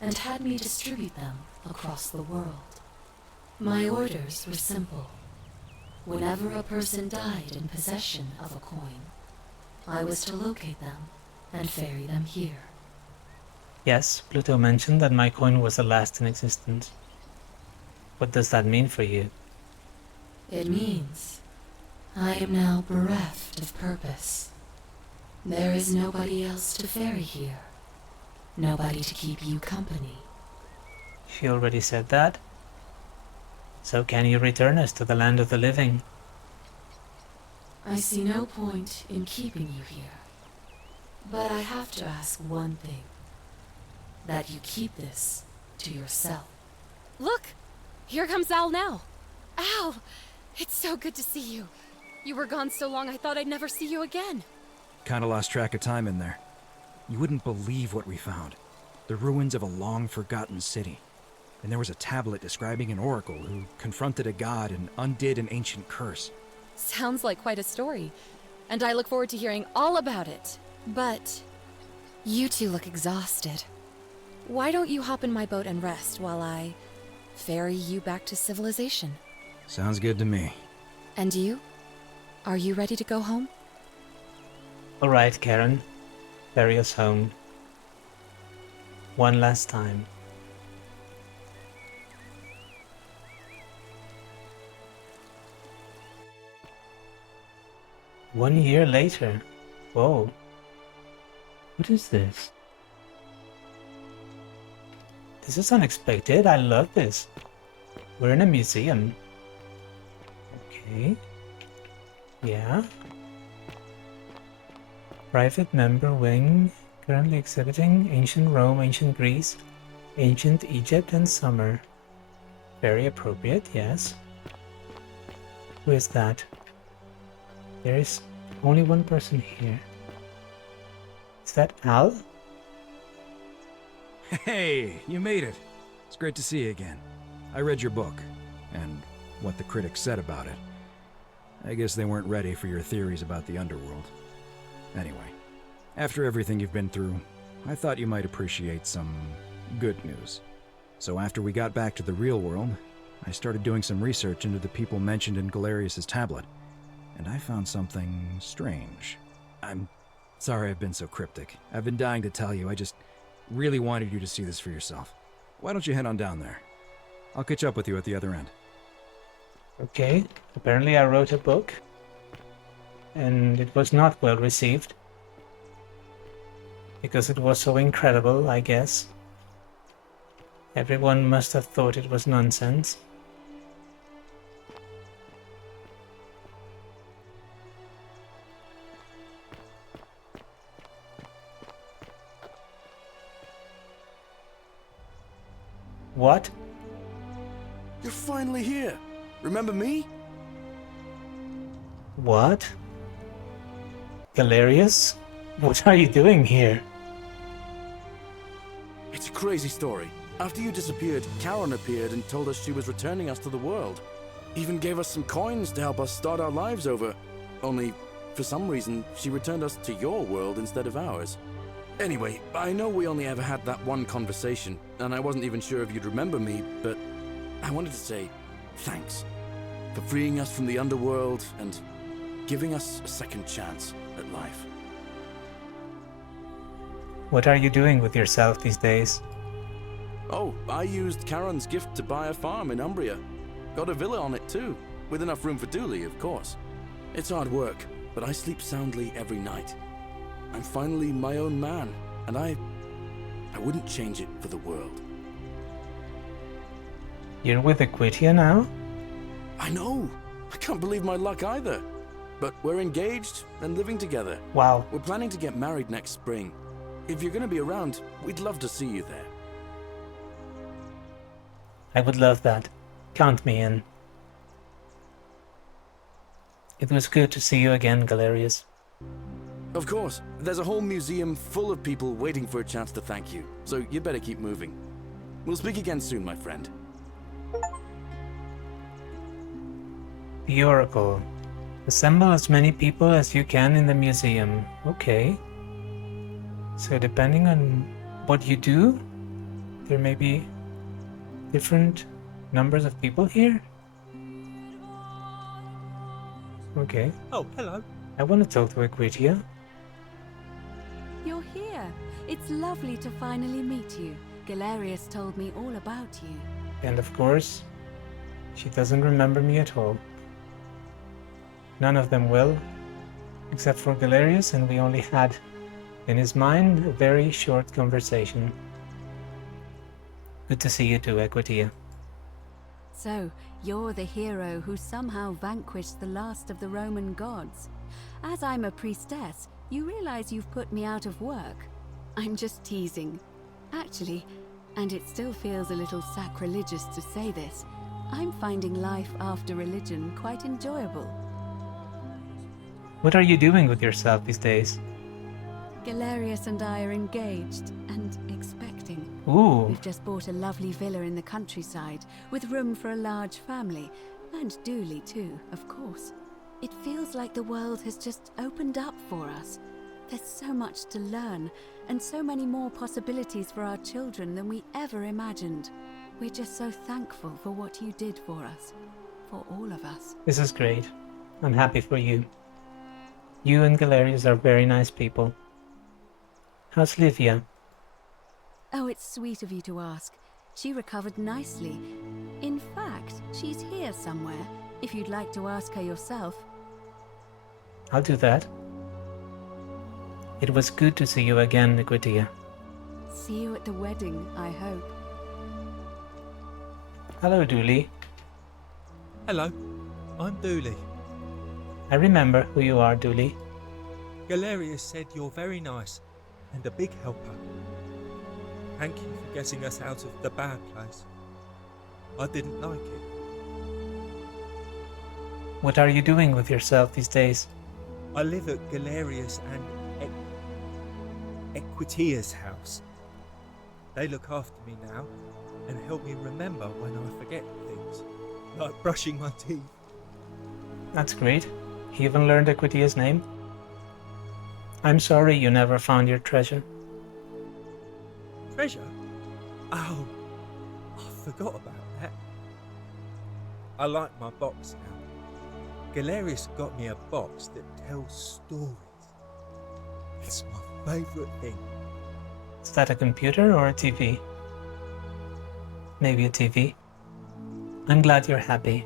and had me distribute them across the world. My orders were simple. Whenever a person died in possession of a coin, I was to locate them and ferry them here. Yes, Pluto mentioned that my coin was the last in existence. What does that mean for you? It means I am now bereft of purpose. There is nobody else to ferry here. Nobody to keep you company. She already said that. So can you return us to the land of the living? I see no point in keeping you here. But I have to ask one thing. That you keep this to yourself. Look! Here comes Al now. Al! It's so good to see you. You were gone so long I thought I'd never see you again. Kinda lost track of time in there. You wouldn't believe what we found. The ruins of a long-forgotten city. And there was a tablet describing an oracle who confronted a god and undid an ancient curse. Sounds like quite a story. And I look forward to hearing all about it. But you two look exhausted. Why don't you hop in my boat and rest while I ferry you back to civilization? Sounds good to me. And you? Are you ready to go home? Alright, Charon. Ferry us home. One last time. One year later. Whoa. What is this? This is unexpected. I love this. We're in a museum. Okay. Yeah. Private member wing. Currently exhibiting ancient Rome, ancient Greece, ancient Egypt, and summer. Very appropriate, yes. Who is that? There is only one person here. Is that Al? Hey, you made it. It's great to see you again. I read your book, and what the critics said about it. I guess they weren't ready for your theories about the underworld. Anyway, after everything you've been through, I thought you might appreciate some good news. So after we got back to the real world, I started doing some research into the people mentioned in Galerius' tablet, and I found something strange. I'm sorry I've been so cryptic. I've been dying to tell you, I just really wanted you to see this for yourself. Why don't you head on down there? I'll catch up with you at the other end. Okay, apparently I wrote a book, and it was not well received. Because it was so incredible, I guess. Everyone must have thought it was nonsense. What? You're finally here. Remember me? What? Galerius? What are you doing here? It's a crazy story. After you disappeared, Charon appeared and told us she was returning us to the world. Even gave us some coins to help us start our lives over. Only, for some reason, she returned us to your world instead of ours. Anyway, I know we only ever had that one conversation, and I wasn't even sure if you'd remember me, but I wanted to say thanks for freeing us from the underworld and giving us a second chance at life. What are you doing with yourself these days? Oh, I used Charon's gift to buy a farm in Umbria. Got a villa on it too, with enough room for Dooley, of course. It's hard work, but I sleep soundly every night. I'm finally my own man, and I wouldn't change it for the world. You're with Equitia now? I know! I can't believe my luck either. But we're engaged and living together. Wow. We're planning to get married next spring. If you're gonna be around, we'd love to see you there. I would love that. Count me in. It was good to see you again, Galerius. Of course, there's a whole museum full of people waiting for a chance to thank you, so you better keep moving. We'll speak again soon, my friend. The Oracle. Assemble as many people as you can in the museum. Okay. So depending on what you do, there may be different numbers of people here. Okay. Oh, hello. I want to talk to Equitia. You're here. It's lovely to finally meet you. Galerius told me all about you. And of course, she doesn't remember me at all. None of them will, except for Galerius, and we only had, in his mind, a very short conversation. Good to see you too, Equitia. So, you're the hero who somehow vanquished the last of the Roman gods. As I'm a priestess, you realize you've put me out of work. I'm just teasing. Actually, and it still feels a little sacrilegious to say this, I'm finding life after religion quite enjoyable. What are you doing with yourself these days? Galerius and I are engaged and expecting. Ooh, We've just bought a lovely villa in the countryside, with room for a large family, and Dooley too, of course. It feels like the world has just opened up for us. There's so much to learn, and so many more possibilities for our children than we ever imagined. We're just so thankful for what you did for us, for all of us. this is great. I'm happy for you. You and Galerius are very nice people. How's Livia? Oh, it's sweet of you to ask. She recovered nicely. In fact, she's here somewhere, if you'd like to ask her yourself. I'll do that. It was good to see you again, Equitia. See you at the wedding, I hope. Hello, Dooley. Hello. I'm Dooley. I remember who you are, Dooley. Galerius said you're very nice and a big helper. Thank you for getting us out of the bad place. I didn't like it. What are you doing with yourself these days? I live at Galerius and Equitia's house. They look after me now and help me remember when I forget things, like brushing my teeth. That's great. You even learned Equitia's name? I'm sorry you never found your treasure. Treasure? Oh, I forgot about that. I like my box now. Galerius got me a box that tells stories. It's my favourite thing. Is that a computer or a TV? Maybe a TV. I'm glad you're happy.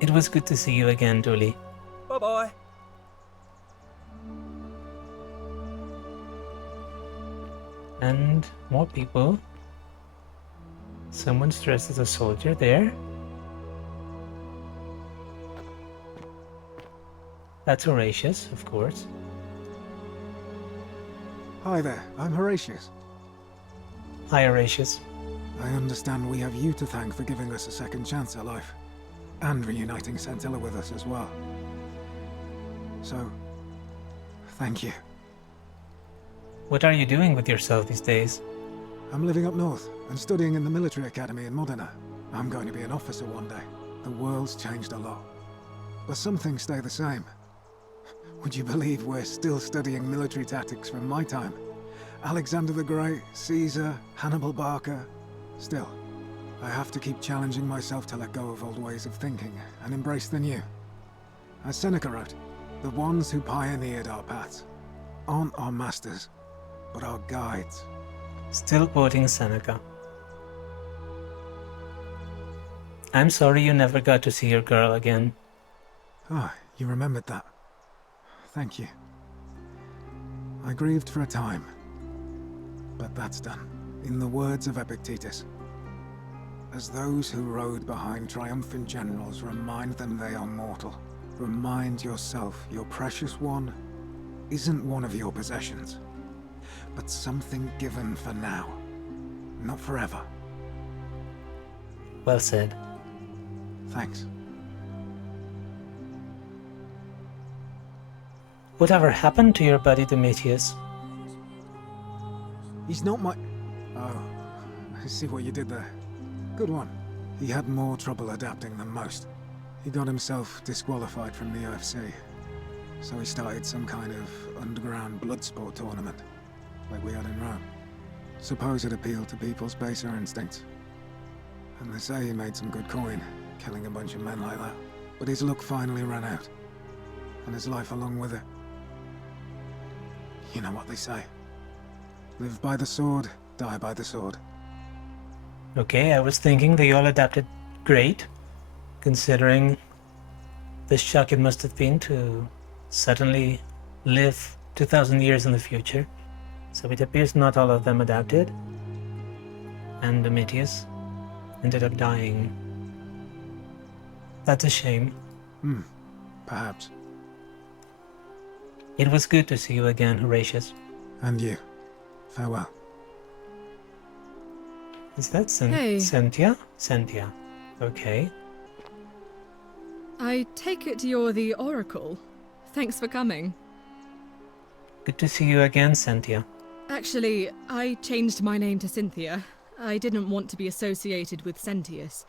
It was good to see you again, Dooley. Bye-bye. And more people. Someone's dressed as a soldier there. That's Horatius, of course. Hi there, I'm Horatius. Hi, Horatius. I understand we have you to thank for giving us a second chance at life, and reuniting Centilla with us as well. So, thank you. What are you doing with yourself these days? I'm living up north and studying in the military academy in Modena. I'm going to be an officer one day. The world's changed a lot, but some things stay the same. Would you believe we're still studying military tactics from my time? Alexander the Great, Caesar, Hannibal Barca. Still, I have to keep challenging myself to let go of old ways of thinking and embrace the new. As Seneca wrote, the ones who pioneered our paths aren't our masters, but our guides. Still quoting Seneca. I'm sorry you never got to see your girl again. Ah, you remembered that. Thank you. I grieved for a time, but that's done. In the words of Epictetus, as those who rode behind triumphant generals remind them they are mortal, remind yourself your precious one isn't one of your possessions, but something given for now, not forever. Well said. Thanks. Whatever happened to your buddy Domitius? He's not my... Oh, I see what you did there. Good one. He had more trouble adapting than most. He got himself disqualified from the UFC, so he started some kind of underground blood sport tournament, like we had in Rome. Suppose it appealed to people's baser instincts. And they say he made some good coin, killing a bunch of men like that. But his luck finally ran out, and his life along with it. You know what they say. Live by the sword, die by the sword. Okay, I was thinking they all adapted great, considering the shock it must have been to suddenly live 2,000 years in the future. So it appears not all of them adapted, and Domitius ended up dying. That's a shame. Perhaps. It was good to see you again, Horatius. And you. Farewell. Is that Hey. Cynthia? Cynthia. Okay. I take it you're the Oracle. Thanks for coming. Good to see you again, Cynthia. Actually, I changed my name to Cynthia. I didn't want to be associated with Sentius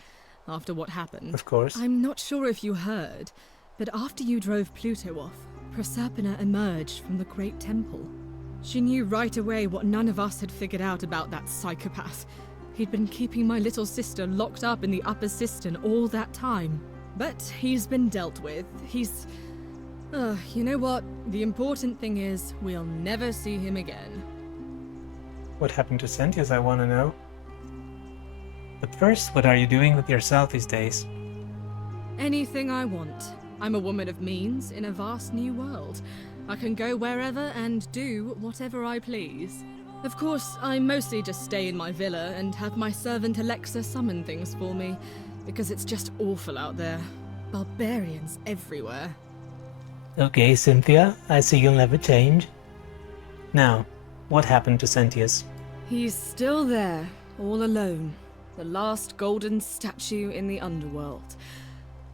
after what happened. Of course. I'm not sure if you heard, but after you drove Pluto off, Proserpina emerged from the Great Temple. She knew right away what none of us had figured out about that psychopath. He'd been keeping my little sister locked up in the upper cistern all that time. But he's been dealt with. He's... you know what? The important thing is, we'll never see him again. What happened to Cynthia, I want to know. But first, what are you doing with yourself these days? Anything I want. I'm a woman of means in a vast new world. I can go wherever and do whatever I please. Of course, I mostly just stay in my villa and have my servant Alexa summon things for me, because it's just awful out there. Barbarians everywhere. Okay, Cynthia, I see you'll never change. Now, what happened to Sentius? He's still there, all alone. The last golden statue in the underworld.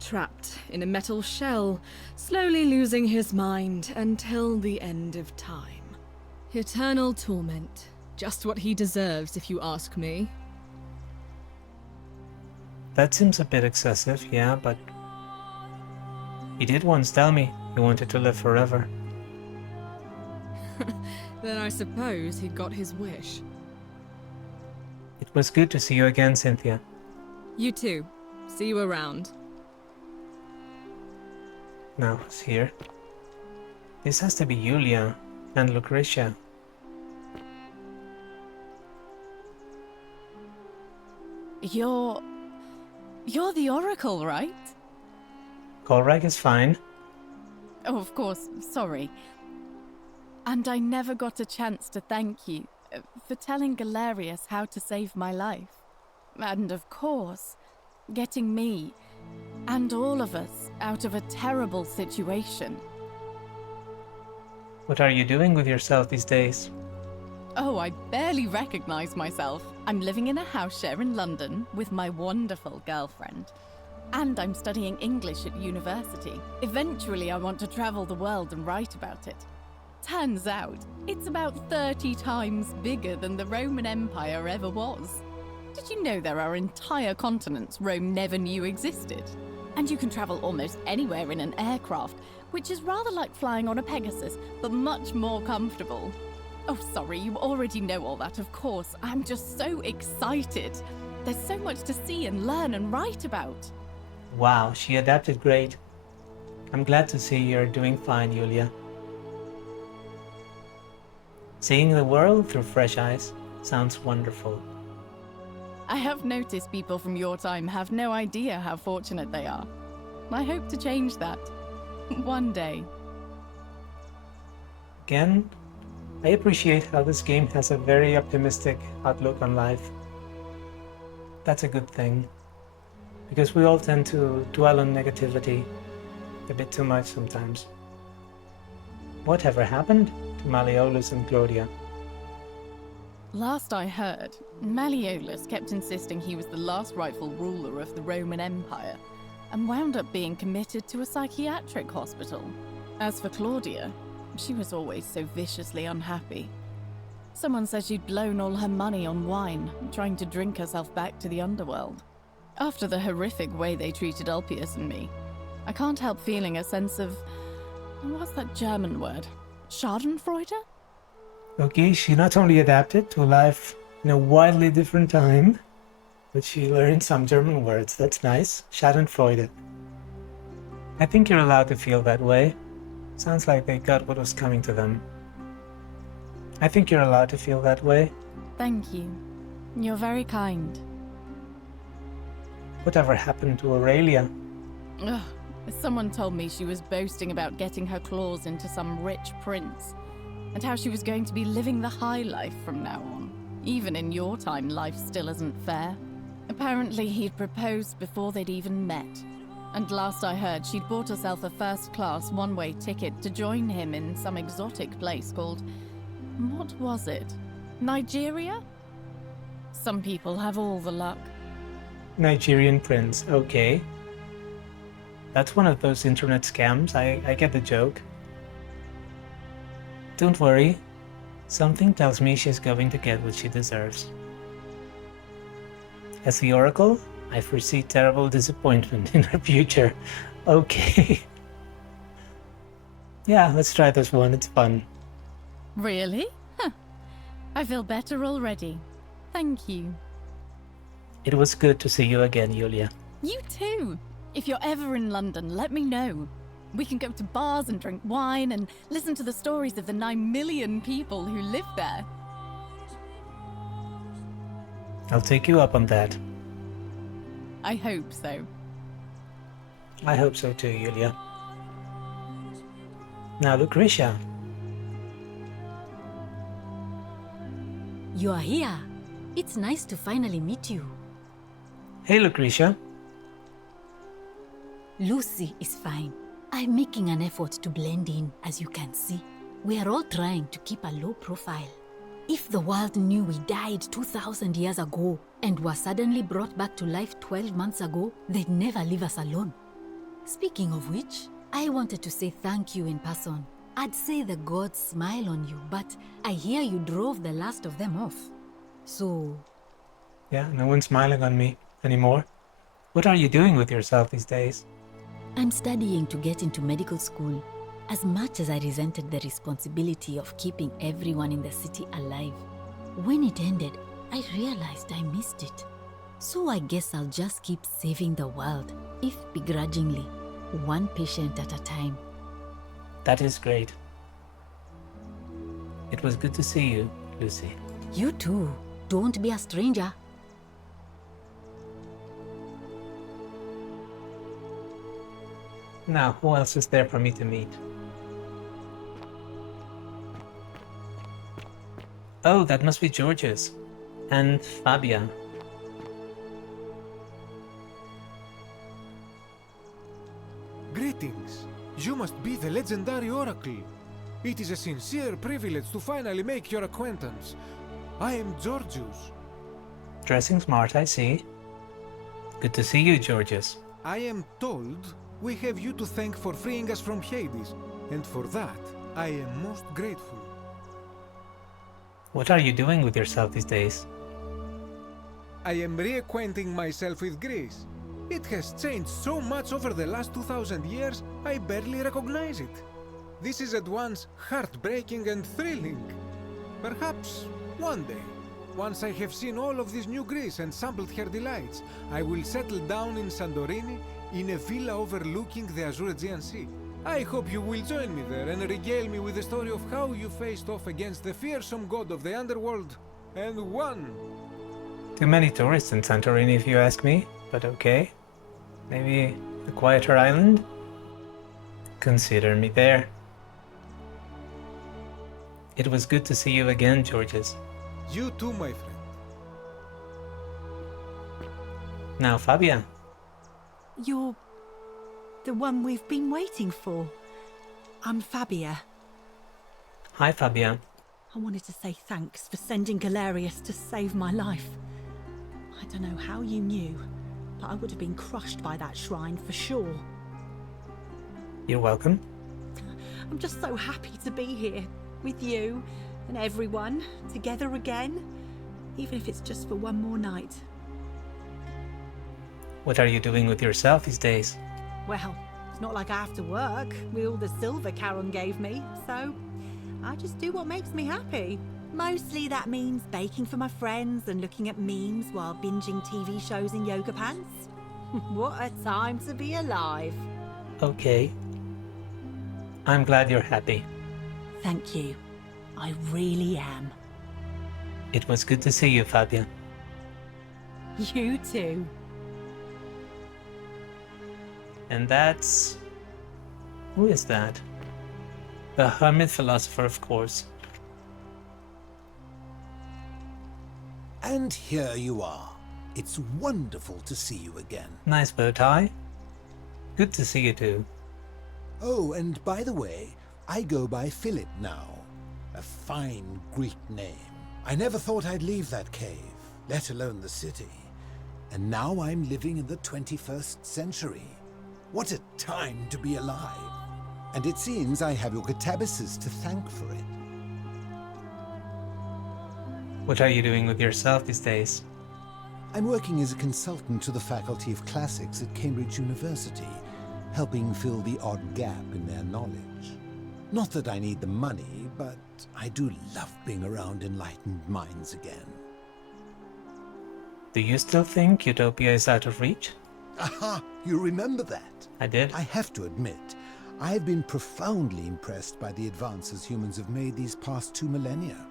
Trapped in a metal shell, slowly losing his mind until the end of time. Eternal torment. Just what he deserves, if you ask me. That seems a bit excessive, yeah, but... He did once tell me he wanted to live forever. Then I suppose he got his wish. It was good to see you again, Cynthia. You too. See you around. Now, it's here. This has to be Julia and Lucretia. You're the Oracle, right? Kolrak is fine. Oh, of course, sorry. And I never got a chance to thank you for telling Galerius how to save my life. And of course, getting me and all of us out of a terrible situation. What are you doing with yourself these days? Oh, I barely recognize myself. I'm living in a house share in London with my wonderful girlfriend. And I'm studying English at university. Eventually, I want to travel the world and write about it. Turns out, it's about 30 times bigger than the Roman Empire ever was. Did you know there are entire continents Rome never knew existed? And you can travel almost anywhere in an aircraft, which is rather like flying on a Pegasus, but much more comfortable. Oh, sorry, you already know all that, of course. I'm just so excited. There's so much to see and learn and write about. Wow, she adapted great. I'm glad to see you're doing fine, Julia. Seeing the world through fresh eyes sounds wonderful. I have noticed people from your time have no idea how fortunate they are. I hope to change that. One day. Again, I appreciate how this game has a very optimistic outlook on life. That's a good thing, because we all tend to dwell on negativity a bit too much sometimes. Whatever happened to Malleolus and Claudia? Last I heard, Malleolus kept insisting he was the last rightful ruler of the Roman Empire, and wound up being committed to a psychiatric hospital. As for Claudia, she was always so viciously unhappy. Someone said she'd blown all her money on wine, trying to drink herself back to the underworld. After the horrific way they treated Ulpius and me, I can't help feeling a sense of... what's that German word? Schadenfreude? Okay, she not only adapted to life in a wildly different time, but she learned some German words. That's nice. Schadenfreude. I think you're allowed to feel that way. Sounds like they got what was coming to them. I think you're allowed to feel that way. Thank you. You're very kind. Whatever happened to Aurelia? Ugh. Someone told me she was boasting about getting her claws into some rich prince, and how she was going to be living the high life from now on. Even in your time, life still isn't fair. Apparently, he'd proposed before they'd even met. And last I heard, she'd bought herself a first-class one-way ticket to join him in some exotic place called... what was it? Nigeria? Some people have all the luck. Nigerian prince, okay. That's one of those internet scams, I get the joke. Don't worry, something tells me she's going to get what she deserves. As the Oracle, I foresee terrible disappointment in her future. Okay. Yeah, let's try this one, it's fun. Really? Huh. I feel better already. Thank you. It was good to see you again, Yulia. You too! If you're ever in London, let me know. We can go to bars and drink wine and listen to the stories of the 9 million people who live there. I'll take you up on that. I hope so. I hope so too, Yulia. Now, Lucretia. You are here. It's nice to finally meet you. Hey, Lucretia. Lucy is fine. I'm making an effort to blend in, as you can see. We are all trying to keep a low profile. If the world knew we died 2,000 years ago and were suddenly brought back to life 12 months ago, they'd never leave us alone. Speaking of which, I wanted to say thank you in person. I'd say the gods smile on you, but I hear you drove the last of them off. So... Yeah, no one's smiling on me anymore. What are you doing with yourself these days? I'm studying to get into medical school. As much as I resented the responsibility of keeping everyone in the city alive, when it ended, I realized I missed it. So I guess I'll just keep saving the world, if begrudgingly, one patient at a time. That is great. It was good to see you, Lucy. You too. Don't be a stranger. Now, who else is there for me to meet? Oh, that must be Georges. And Fabia. Greetings. You must be the legendary Oracle. It is a sincere privilege to finally make your acquaintance. I am Georgius. Dressing smart, I see. Good to see you, Georges. I am told we have you to thank for freeing us from Hades, and for that, I am most grateful. What are you doing with yourself these days? I am reacquainting myself with Greece. It has changed so much over the last 2,000 years, I barely recognize it. This is at once heartbreaking and thrilling. Perhaps one day, once I have seen all of this new Greece and sampled her delights, I will settle down in Santorini in a villa overlooking the Azure Aegean Sea. I hope you will join me there and regale me with the story of how you faced off against the fearsome god of the underworld and won. Too many tourists in Santorini, if you ask me, but okay. Maybe a quieter island? Consider me there. It was good to see you again, Georges. You too, my friend. Now, Fabia. You're the one we've been waiting for. I'm Fabia. Hi, Fabia. I wanted to say thanks for sending Galerius to save my life. I don't know how you knew, but I would have been crushed by that shrine for sure. You're welcome. I'm just so happy to be here with you and everyone together again, even if it's just for one more night. What are you doing with yourself these days? Well, it's not like I have to work with all the silver Charon gave me, so I just do what makes me happy. Mostly that means baking for my friends and looking at memes while binging TV shows in yoga pants. What a time to be alive. Okay. I'm glad you're happy. Thank you. I really am. It was good to see you, Fabia. You too. And that's... Who is that? The hermit philosopher, of course. And here you are. It's wonderful to see you again. Nice bow tie. Good to see you too. Oh, and by the way, I go by Philip now. A fine Greek name. I never thought I'd leave that cave, let alone the city. And now I'm living in the 21st century. What a time to be alive. And it seems I have your catabasis to thank for it. What are you doing with yourself these days? I'm working as a consultant to the Faculty of Classics at Cambridge University, helping fill the odd gap in their knowledge. Not that I need the money, but I do love being around enlightened minds again. Do you still think Utopia is out of reach? Aha! You remember that? I did. I have to admit, I've been profoundly impressed by the advances humans have made these past 2 millennia.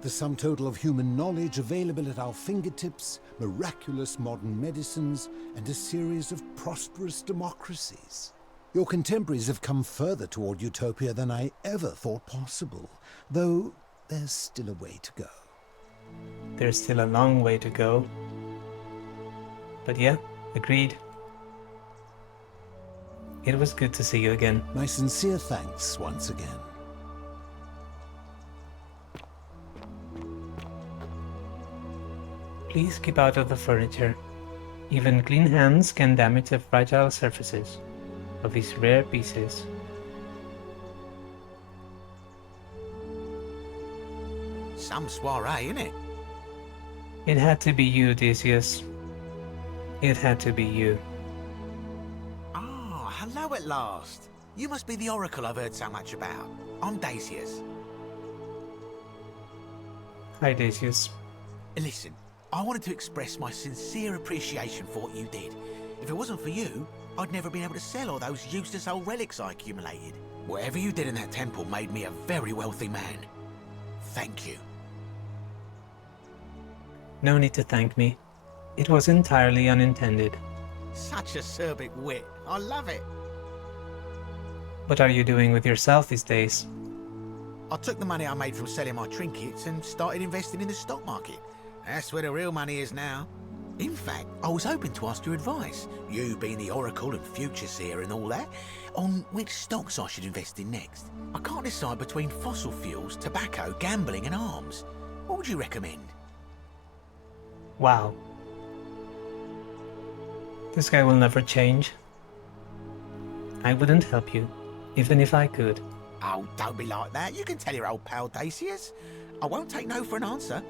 The sum total of human knowledge available at our fingertips, miraculous modern medicines, and a series of prosperous democracies. Your contemporaries have come further toward utopia than I ever thought possible, though there's still a way to go. There's still a long way to go. But yeah, agreed. It was good to see you again. My sincere thanks once again. Please keep out of the furniture. Even clean hands can damage the fragile surfaces of these rare pieces. Some soiree, innit? It had to be you, Decius. It had to be you. Ah, hello at last. You must be the oracle I've heard so much about. I'm Dacius. Hi, Decius. Listen, I wanted to express my sincere appreciation for what you did. If it wasn't for you, I'd never been able to sell all those useless old relics I accumulated. Whatever you did in that temple made me a very wealthy man. Thank you. No need to thank me. It was entirely unintended. Such acerbic wit. I love it. What are you doing with yourself these days? I took the money I made from selling my trinkets and started investing in the stock market. That's where the real money is now. In fact, I was hoping to ask your advice, you being the oracle and future seer and all that, on which stocks I should invest in next. I can't decide between fossil fuels, tobacco, gambling and arms. What would you recommend? Wow. This guy will never change. I wouldn't help you, even if I could. Oh, don't be like that. You can tell your old pal Dacius. I won't take no for an answer.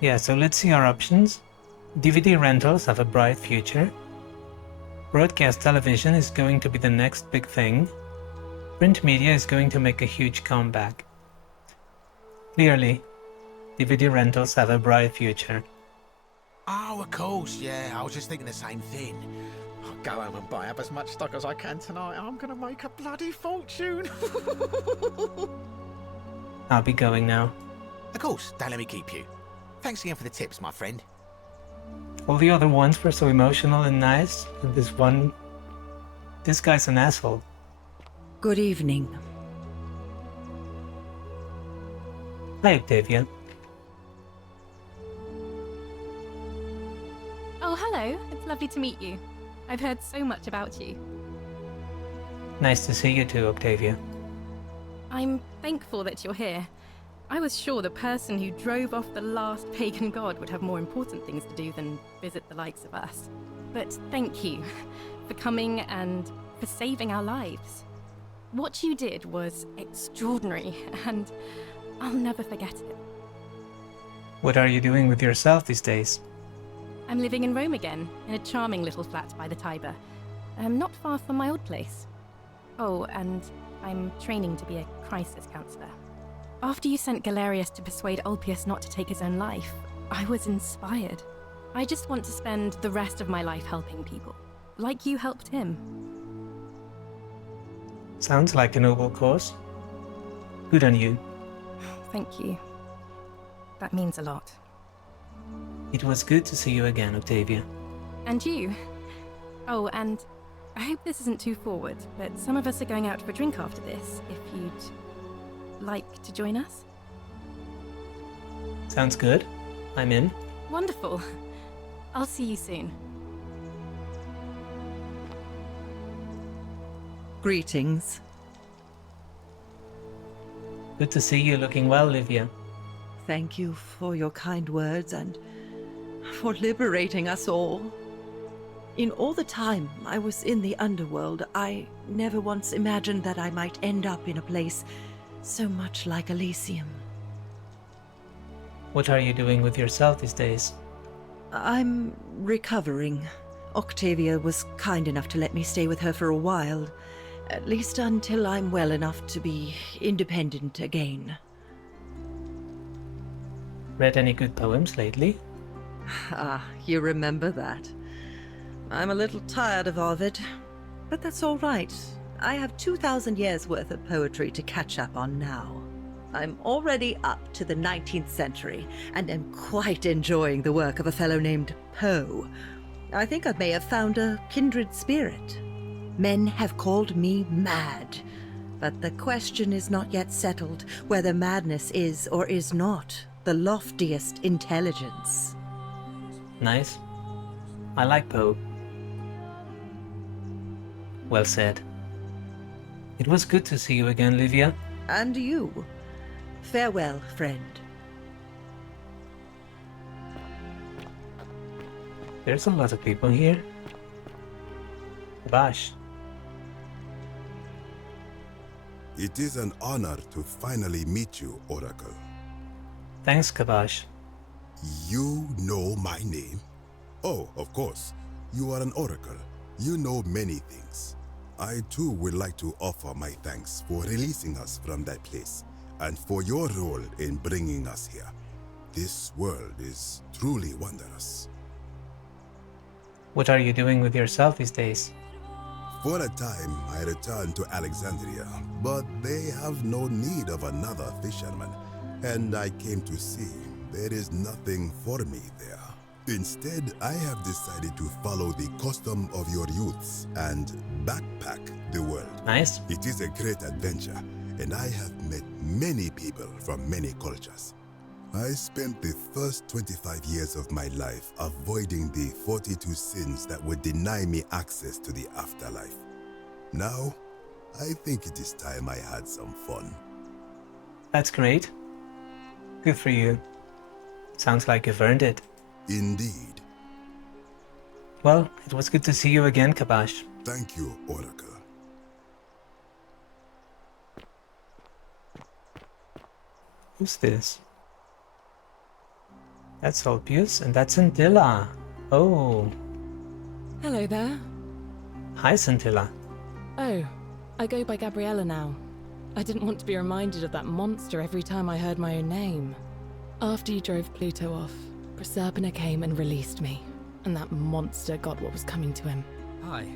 Yeah, so let's see our options. DVD rentals have a bright future. Broadcast television is going to be the next big thing. Print media is going to make a huge comeback. Clearly, DVD rentals have a bright future. Oh, of course, yeah. I was just thinking the same thing. I'll go home and buy up as much stock as I can tonight. I'm going to make a bloody fortune. I'll be going now. Of course, don't let me keep you. Thanks again for the tips, my friend. All the other ones were so emotional and nice, and this guy's an asshole. Good evening. Hi, Octavia. Oh, hello. It's lovely to meet you. I've heard so much about you. Nice to see you too, Octavia. I'm thankful that you're here. I was sure the person who drove off the last pagan god would have more important things to do than visit the likes of us. But thank you for coming and for saving our lives. What you did was extraordinary, and I'll never forget it. What are you doing with yourself these days? I'm living in Rome again, in a charming little flat by the Tiber. Not far from my old place. Oh, and I'm training to be a crisis counselor. After you sent Galerius to persuade Ulpius not to take his own life, I was inspired. I just want to spend the rest of my life helping people, like you helped him. Sounds like a noble cause. Good on you. Thank you. That means a lot. It was good to see you again, Octavia. And you. Oh, and I hope this isn't too forward, but some of us are going out for a drink after this, if you'd like to join us. Sounds good. I'm in. Wonderful. I'll see you soon. Greetings. Good to see you looking well, Livia. Thank you for your kind words and for liberating us all. In all the time I was in the underworld, I never once imagined that I might end up in a place so much like Elysium. What are you doing with yourself these days? I'm recovering. Octavia was kind enough to let me stay with her for a while, at least until I'm well enough to be independent again. Read any good poems lately? Ah, you remember that. I'm a little tired of Ovid, but that's all right. I have 2,000 years worth of poetry to catch up on now. I'm already up to the 19th century, and am quite enjoying the work of a fellow named Poe. I think I may have found a kindred spirit. Men have called me mad, but the question is not yet settled whether madness is or is not the loftiest intelligence. Nice. I like Poe. Well said. It was good to see you again, Livia. And you. Farewell, friend. There's a lot of people here. Bash. It is an honor to finally meet you, Oracle. Thanks, Kabash. You know my name? Oh, of course. You are an oracle. You know many things. I too would like to offer my thanks for releasing us from that place, and for your role in bringing us here. This world is truly wondrous. What are you doing with yourself these days? For a time, I returned to Alexandria, but they have no need of another fisherman, and I came to see there is nothing for me there. Instead, I have decided to follow the custom of your youths and backpack the world. Nice. It is a great adventure, and I have met many people from many cultures. I spent the first 25 years of my life avoiding the 42 sins that would deny me access to the afterlife. Now, I think it is time I had some fun. That's great. Good for you. Sounds like you've earned it. Indeed. Well, it was good to see you again, Kabash. Thank you, Oracle. Who's this? That's Ulpius, and that's Scintilla. Oh. Hello there. Hi, Scintilla. Oh, I go by Gabriella now. I didn't want to be reminded of that monster every time I heard my own name. After you drove Pluto off, Proserpina came and released me, and that monster got what was coming to him. Hi.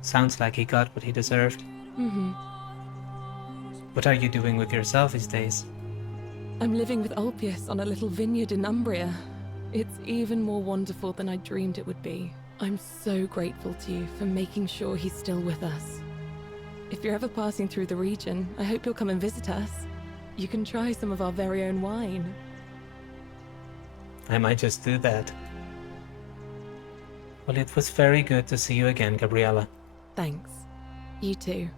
Sounds like he got what he deserved. Mm-hmm. What are you doing with yourself these days? I'm living with Ulpius on a little vineyard in Umbria. It's even more wonderful than I dreamed it would be. I'm so grateful to you for making sure he's still with us. If you're ever passing through the region, I hope you'll come and visit us. You can try some of our very own wine. I might just do that. Well, it was very good to see you again, Gabriella. Thanks. You too.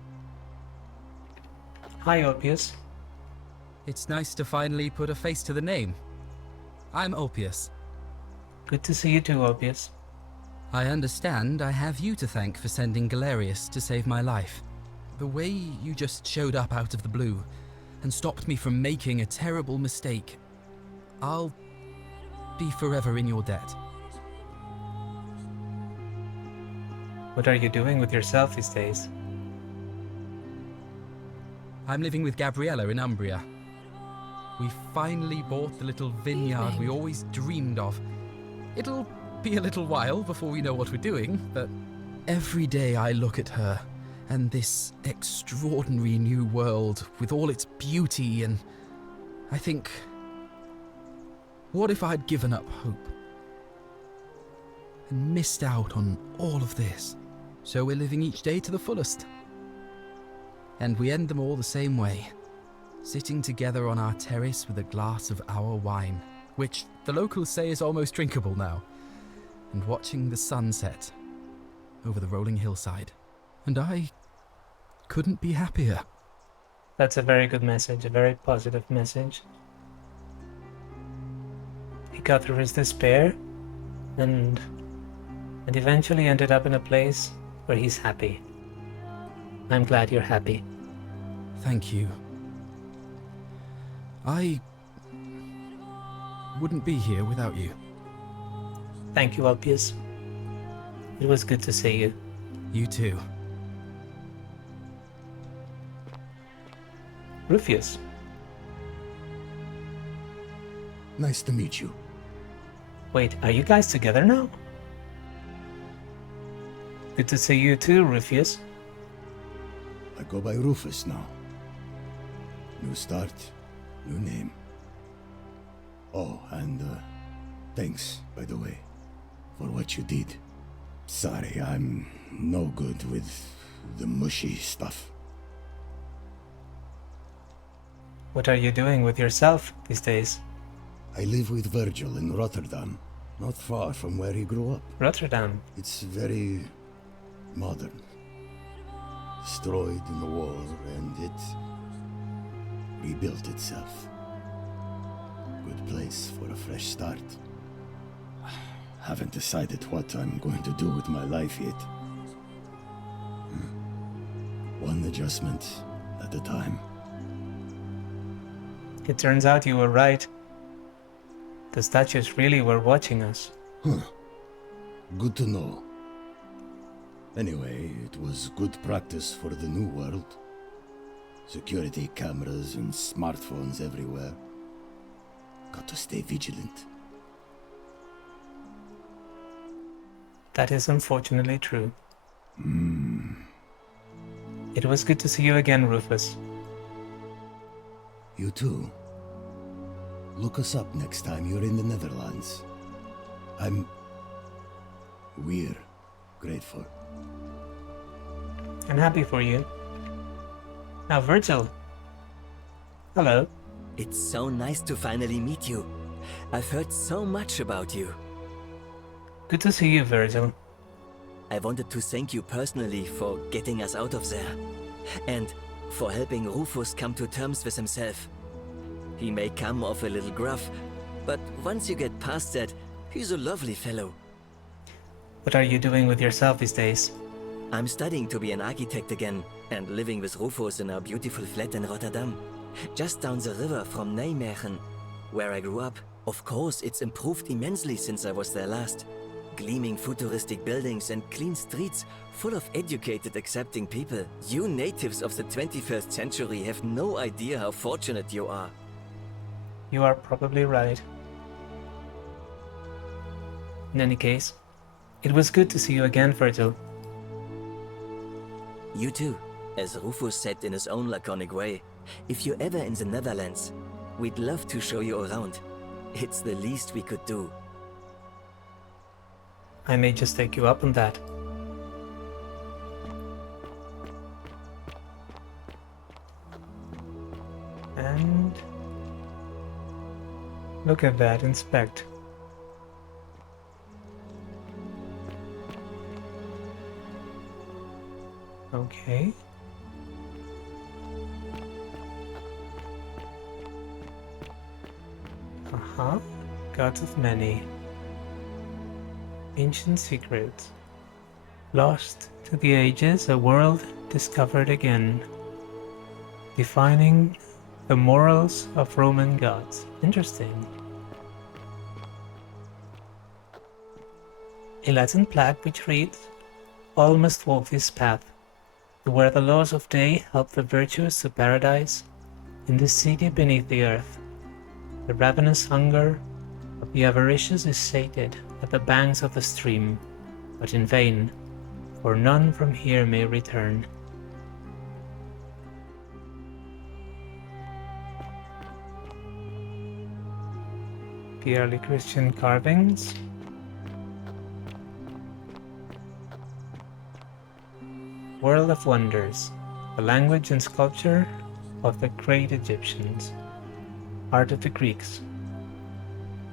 Hi, Ulpius. It's nice to finally put a face to the name. I'm Ulpius. Good to see you too, Ulpius. I understand I have you to thank for sending Galerius to save my life. The way you just showed up out of the blue and stopped me from making a terrible mistake, I'll be forever in your debt. What are you doing with yourself these days? I'm living with Gabriella in Umbria. We finally bought the little vineyard we always dreamed of. It'll be a little while before we know what we're doing, but every day I look at her and this extraordinary new world with all its beauty, and I think, what if I'd given up hope and missed out on all of this? So we're living each day to the fullest. And we end them all the same way, sitting together on our terrace with a glass of our wine, which the locals say is almost drinkable now, and watching the sunset over the rolling hillside. And I couldn't be happier. That's a very good message, a very positive message. He got through his despair and eventually ended up in a place where he's happy. I'm glad you're happy. Thank you. I wouldn't be here without you. Thank you, Ulpius. It was good to see you. You too. Rufius. Nice to meet you. Wait, are you guys together now? Good to see you too, Rufius. I go by Rufus now. New start, new name. Oh, and thanks, by the way, for what you did. Sorry, I'm no good with the mushy stuff. What are you doing with yourself these days? I live with Virgil in Rotterdam, not far from where he grew up. Rotterdam? It's very modern. Destroyed in the war, and it rebuilt itself. Good place for a fresh start. Haven't decided what I'm going to do with my life yet. One adjustment at a time. It turns out you were right. The statues really were watching us. Huh. Good to know. Anyway, it was good practice for the new world. Security cameras and smartphones everywhere. Got to stay vigilant. That is unfortunately true. It was good to see you again, Rufus. You too. Look us up next time you're in the Netherlands. We're grateful. I'm happy for you. Now, Virgil. Hello. It's so nice to finally meet you. I've heard so much about you. Good to see you, Virgil. I wanted to thank you personally for getting us out of there. And for helping Rufus come to terms with himself. He may come off a little gruff, but once you get past that, he's a lovely fellow. What are you doing with yourself these days? I'm studying to be an architect again, and living with Rufus in our beautiful flat in Rotterdam. Just down the river from Nijmegen, where I grew up. Of course, it's improved immensely since I was there last. Gleaming futuristic buildings and clean streets, full of educated, accepting people. You natives of the 21st century have no idea how fortunate you are. You are probably right. In any case, it was good to see you again, Virgil. You too. As Rufus said in his own laconic way, if you're ever in the Netherlands, we'd love to show you around. It's the least we could do. I may just take you up on that. And look at that, inspect. Okay. Gods of many. Ancient secrets. Lost to the ages, a world discovered again. Defining the morals of Roman gods. Interesting. A Latin plaque which reads, "All must walk this path, to where the laws of day help the virtuous to paradise, in the city beneath the earth. The ravenous hunger of the avaricious is sated at the banks of the stream, but in vain, for none from here may return." The early Christian carvings. World of Wonders, the language and sculpture of the great Egyptians, art of the Greeks,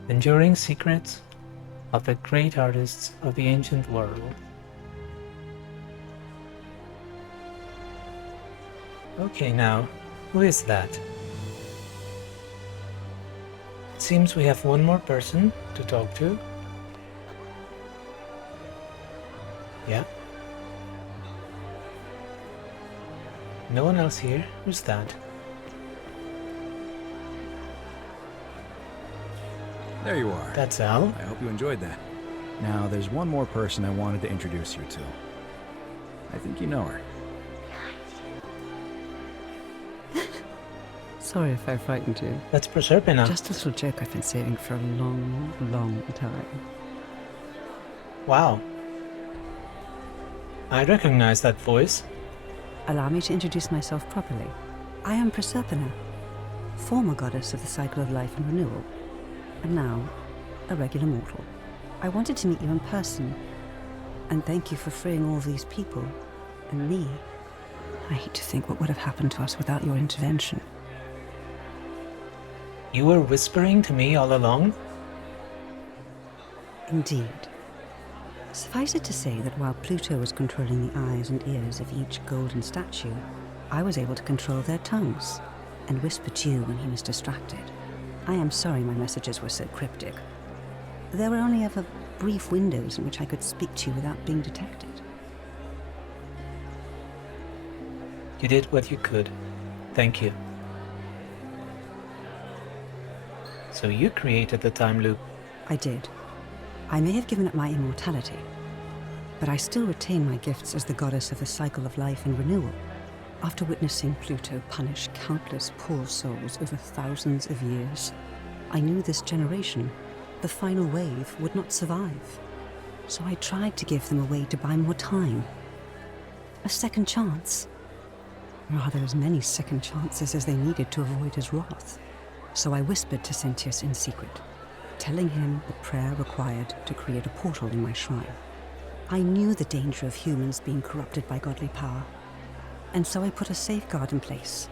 enduring secrets of the great artists of the ancient world. Okay, now, who is that? It seems we have one more person to talk to. Yeah. No one else here? Who's that? There you are. That's Al. I hope you enjoyed that. Now, there's one more person I wanted to introduce you to. I think you know her. Sorry if I frightened you. That's Proserpina. Just a little joke I've been saving for a long, long time. Wow. I recognize that voice. Allow me to introduce myself properly. I am Proserpina, former goddess of the cycle of life and renewal, and now a regular mortal. I wanted to meet you in person, and thank you for freeing all these people, and me. I hate to think what would have happened to us without your intervention. You were whispering to me all along? Indeed. Suffice it to say that while Pluto was controlling the eyes and ears of each golden statue, I was able to control their tongues and whisper to you when he was distracted. I am sorry my messages were so cryptic. There were only ever brief windows in which I could speak to you without being detected. You did what you could. Thank you. So you created the time loop. I did. I may have given up my immortality, but I still retain my gifts as the goddess of the cycle of life and renewal. After witnessing Pluto punish countless poor souls over thousands of years, I knew this generation, the final wave, would not survive. So I tried to give them a way to buy more time. A second chance. Rather, as many second chances as they needed to avoid his wrath. So I whispered to Sentius in secret, telling him the prayer required to create a portal in my shrine. I knew the danger of humans being corrupted by godly power, and so I put a safeguard in place.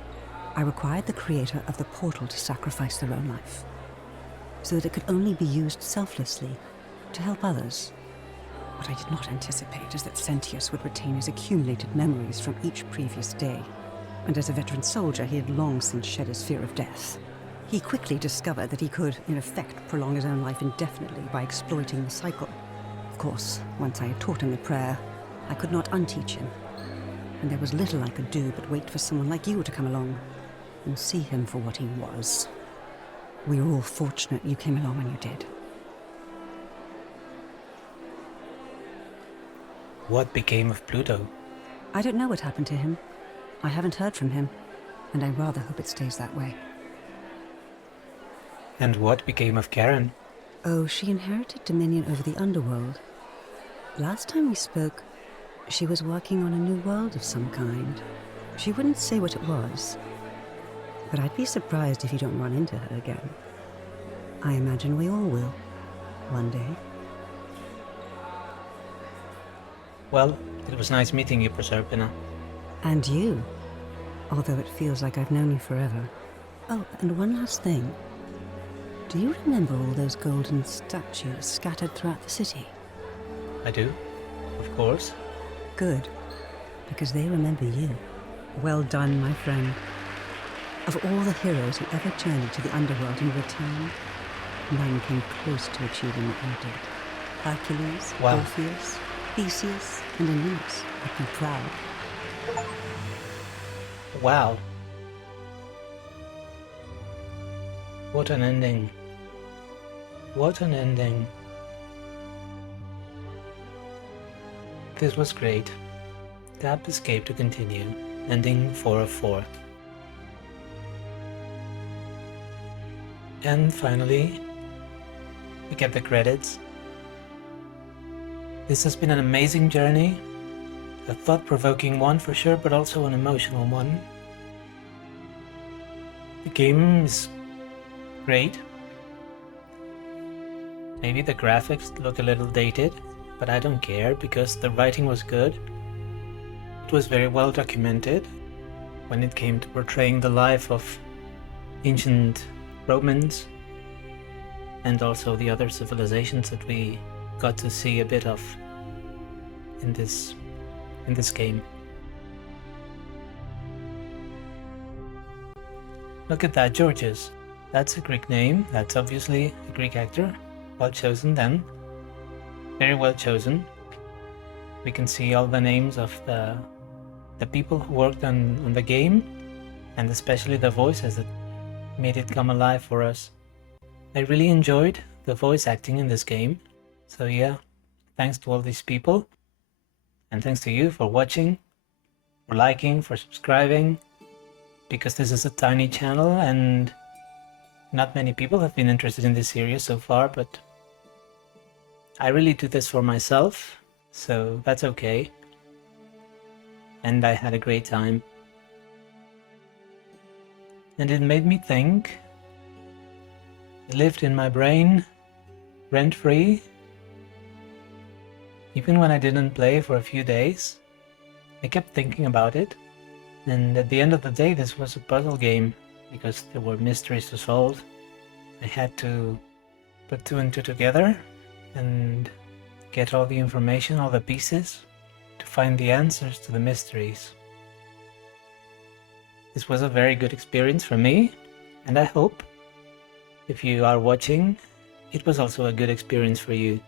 I required the creator of the portal to sacrifice their own life, so that it could only be used selflessly to help others. What I did not anticipate is that Sentius would retain his accumulated memories from each previous day, and as a veteran soldier he had long since shed his fear of death. He quickly discovered that he could, in effect, prolong his own life indefinitely by exploiting the cycle. Of course, once I had taught him the prayer, I could not unteach him. And there was little I could do but wait for someone like you to come along and see him for what he was. We were all fortunate you came along when you did. What became of Pluto? I don't know what happened to him. I haven't heard from him, and I rather hope it stays that way. And what became of Charon? Oh, she inherited dominion over the underworld. Last time we spoke, she was working on a new world of some kind. She wouldn't say what it was, but I'd be surprised if you don't run into her again. I imagine we all will, one day. Well, it was nice meeting you, Proserpina. And you, although it feels like I've known you forever. Oh, and one last thing. Do you remember all those golden statues scattered throughout the city? I do, of course. Good, because they remember you. Well done, my friend. Of all the heroes who ever journeyed to the underworld and returned, none came close to achieving what you did. Hercules, Wow. Orpheus, Theseus, and Aeneas would be proud. Wow. What an ending. What an ending. This was great. Tap escape to continue. Ending 4 of 4. And finally, we get the credits. This has been an amazing journey. A thought-provoking one for sure, but also an emotional one. The game is great. Maybe the graphics look a little dated, but I don't care because the writing was good. It was very well documented when it came to portraying the life of ancient Romans and also the other civilizations that we got to see a bit of in this game. Look at that, Georgios. That's a Greek name. That's obviously a Greek actor. Well chosen then. Very well chosen. We can see all the names of the people who worked on the game, and especially the voices that made it come alive for us. I really enjoyed the voice acting in this game. So yeah, thanks to all these people. And thanks to you for watching, for liking, for subscribing. Because this is a tiny channel and not many people have been interested in this series so far, but I really do this for myself, so that's okay. And I had a great time. And it made me think. It lived in my brain, rent-free. Even when I didn't play for a few days, I kept thinking about it. And at the end of the day, this was a puzzle game, because there were mysteries to solve. I had to put 2 and 2 together and get all the information, all the pieces, to find the answers to the mysteries. This was a very good experience for me, and I hope, if you are watching, it was also a good experience for you.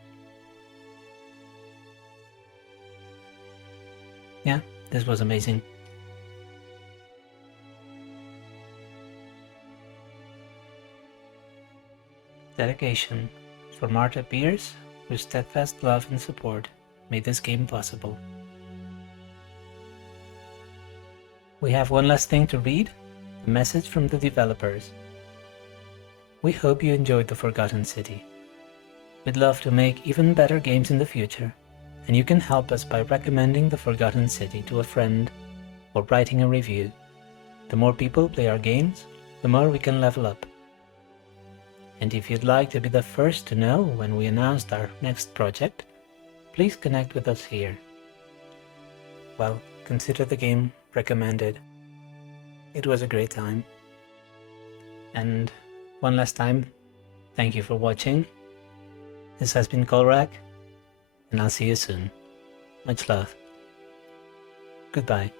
Yeah, this was amazing. Dedication for Marta Pierce, whose steadfast love and support made this game possible. We have one last thing to read, a message from the developers. We hope you enjoyed The Forgotten City. We'd love to make even better games in the future, and you can help us by recommending The Forgotten City to a friend or writing a review. The more people play our games, the more we can level up. And if you'd like to be the first to know when we announced our next project, please connect with us here. Well, consider the game recommended. It was a great time. And one last time, thank you for watching. This has been Kolrak, and I'll see you soon. Much love. Goodbye.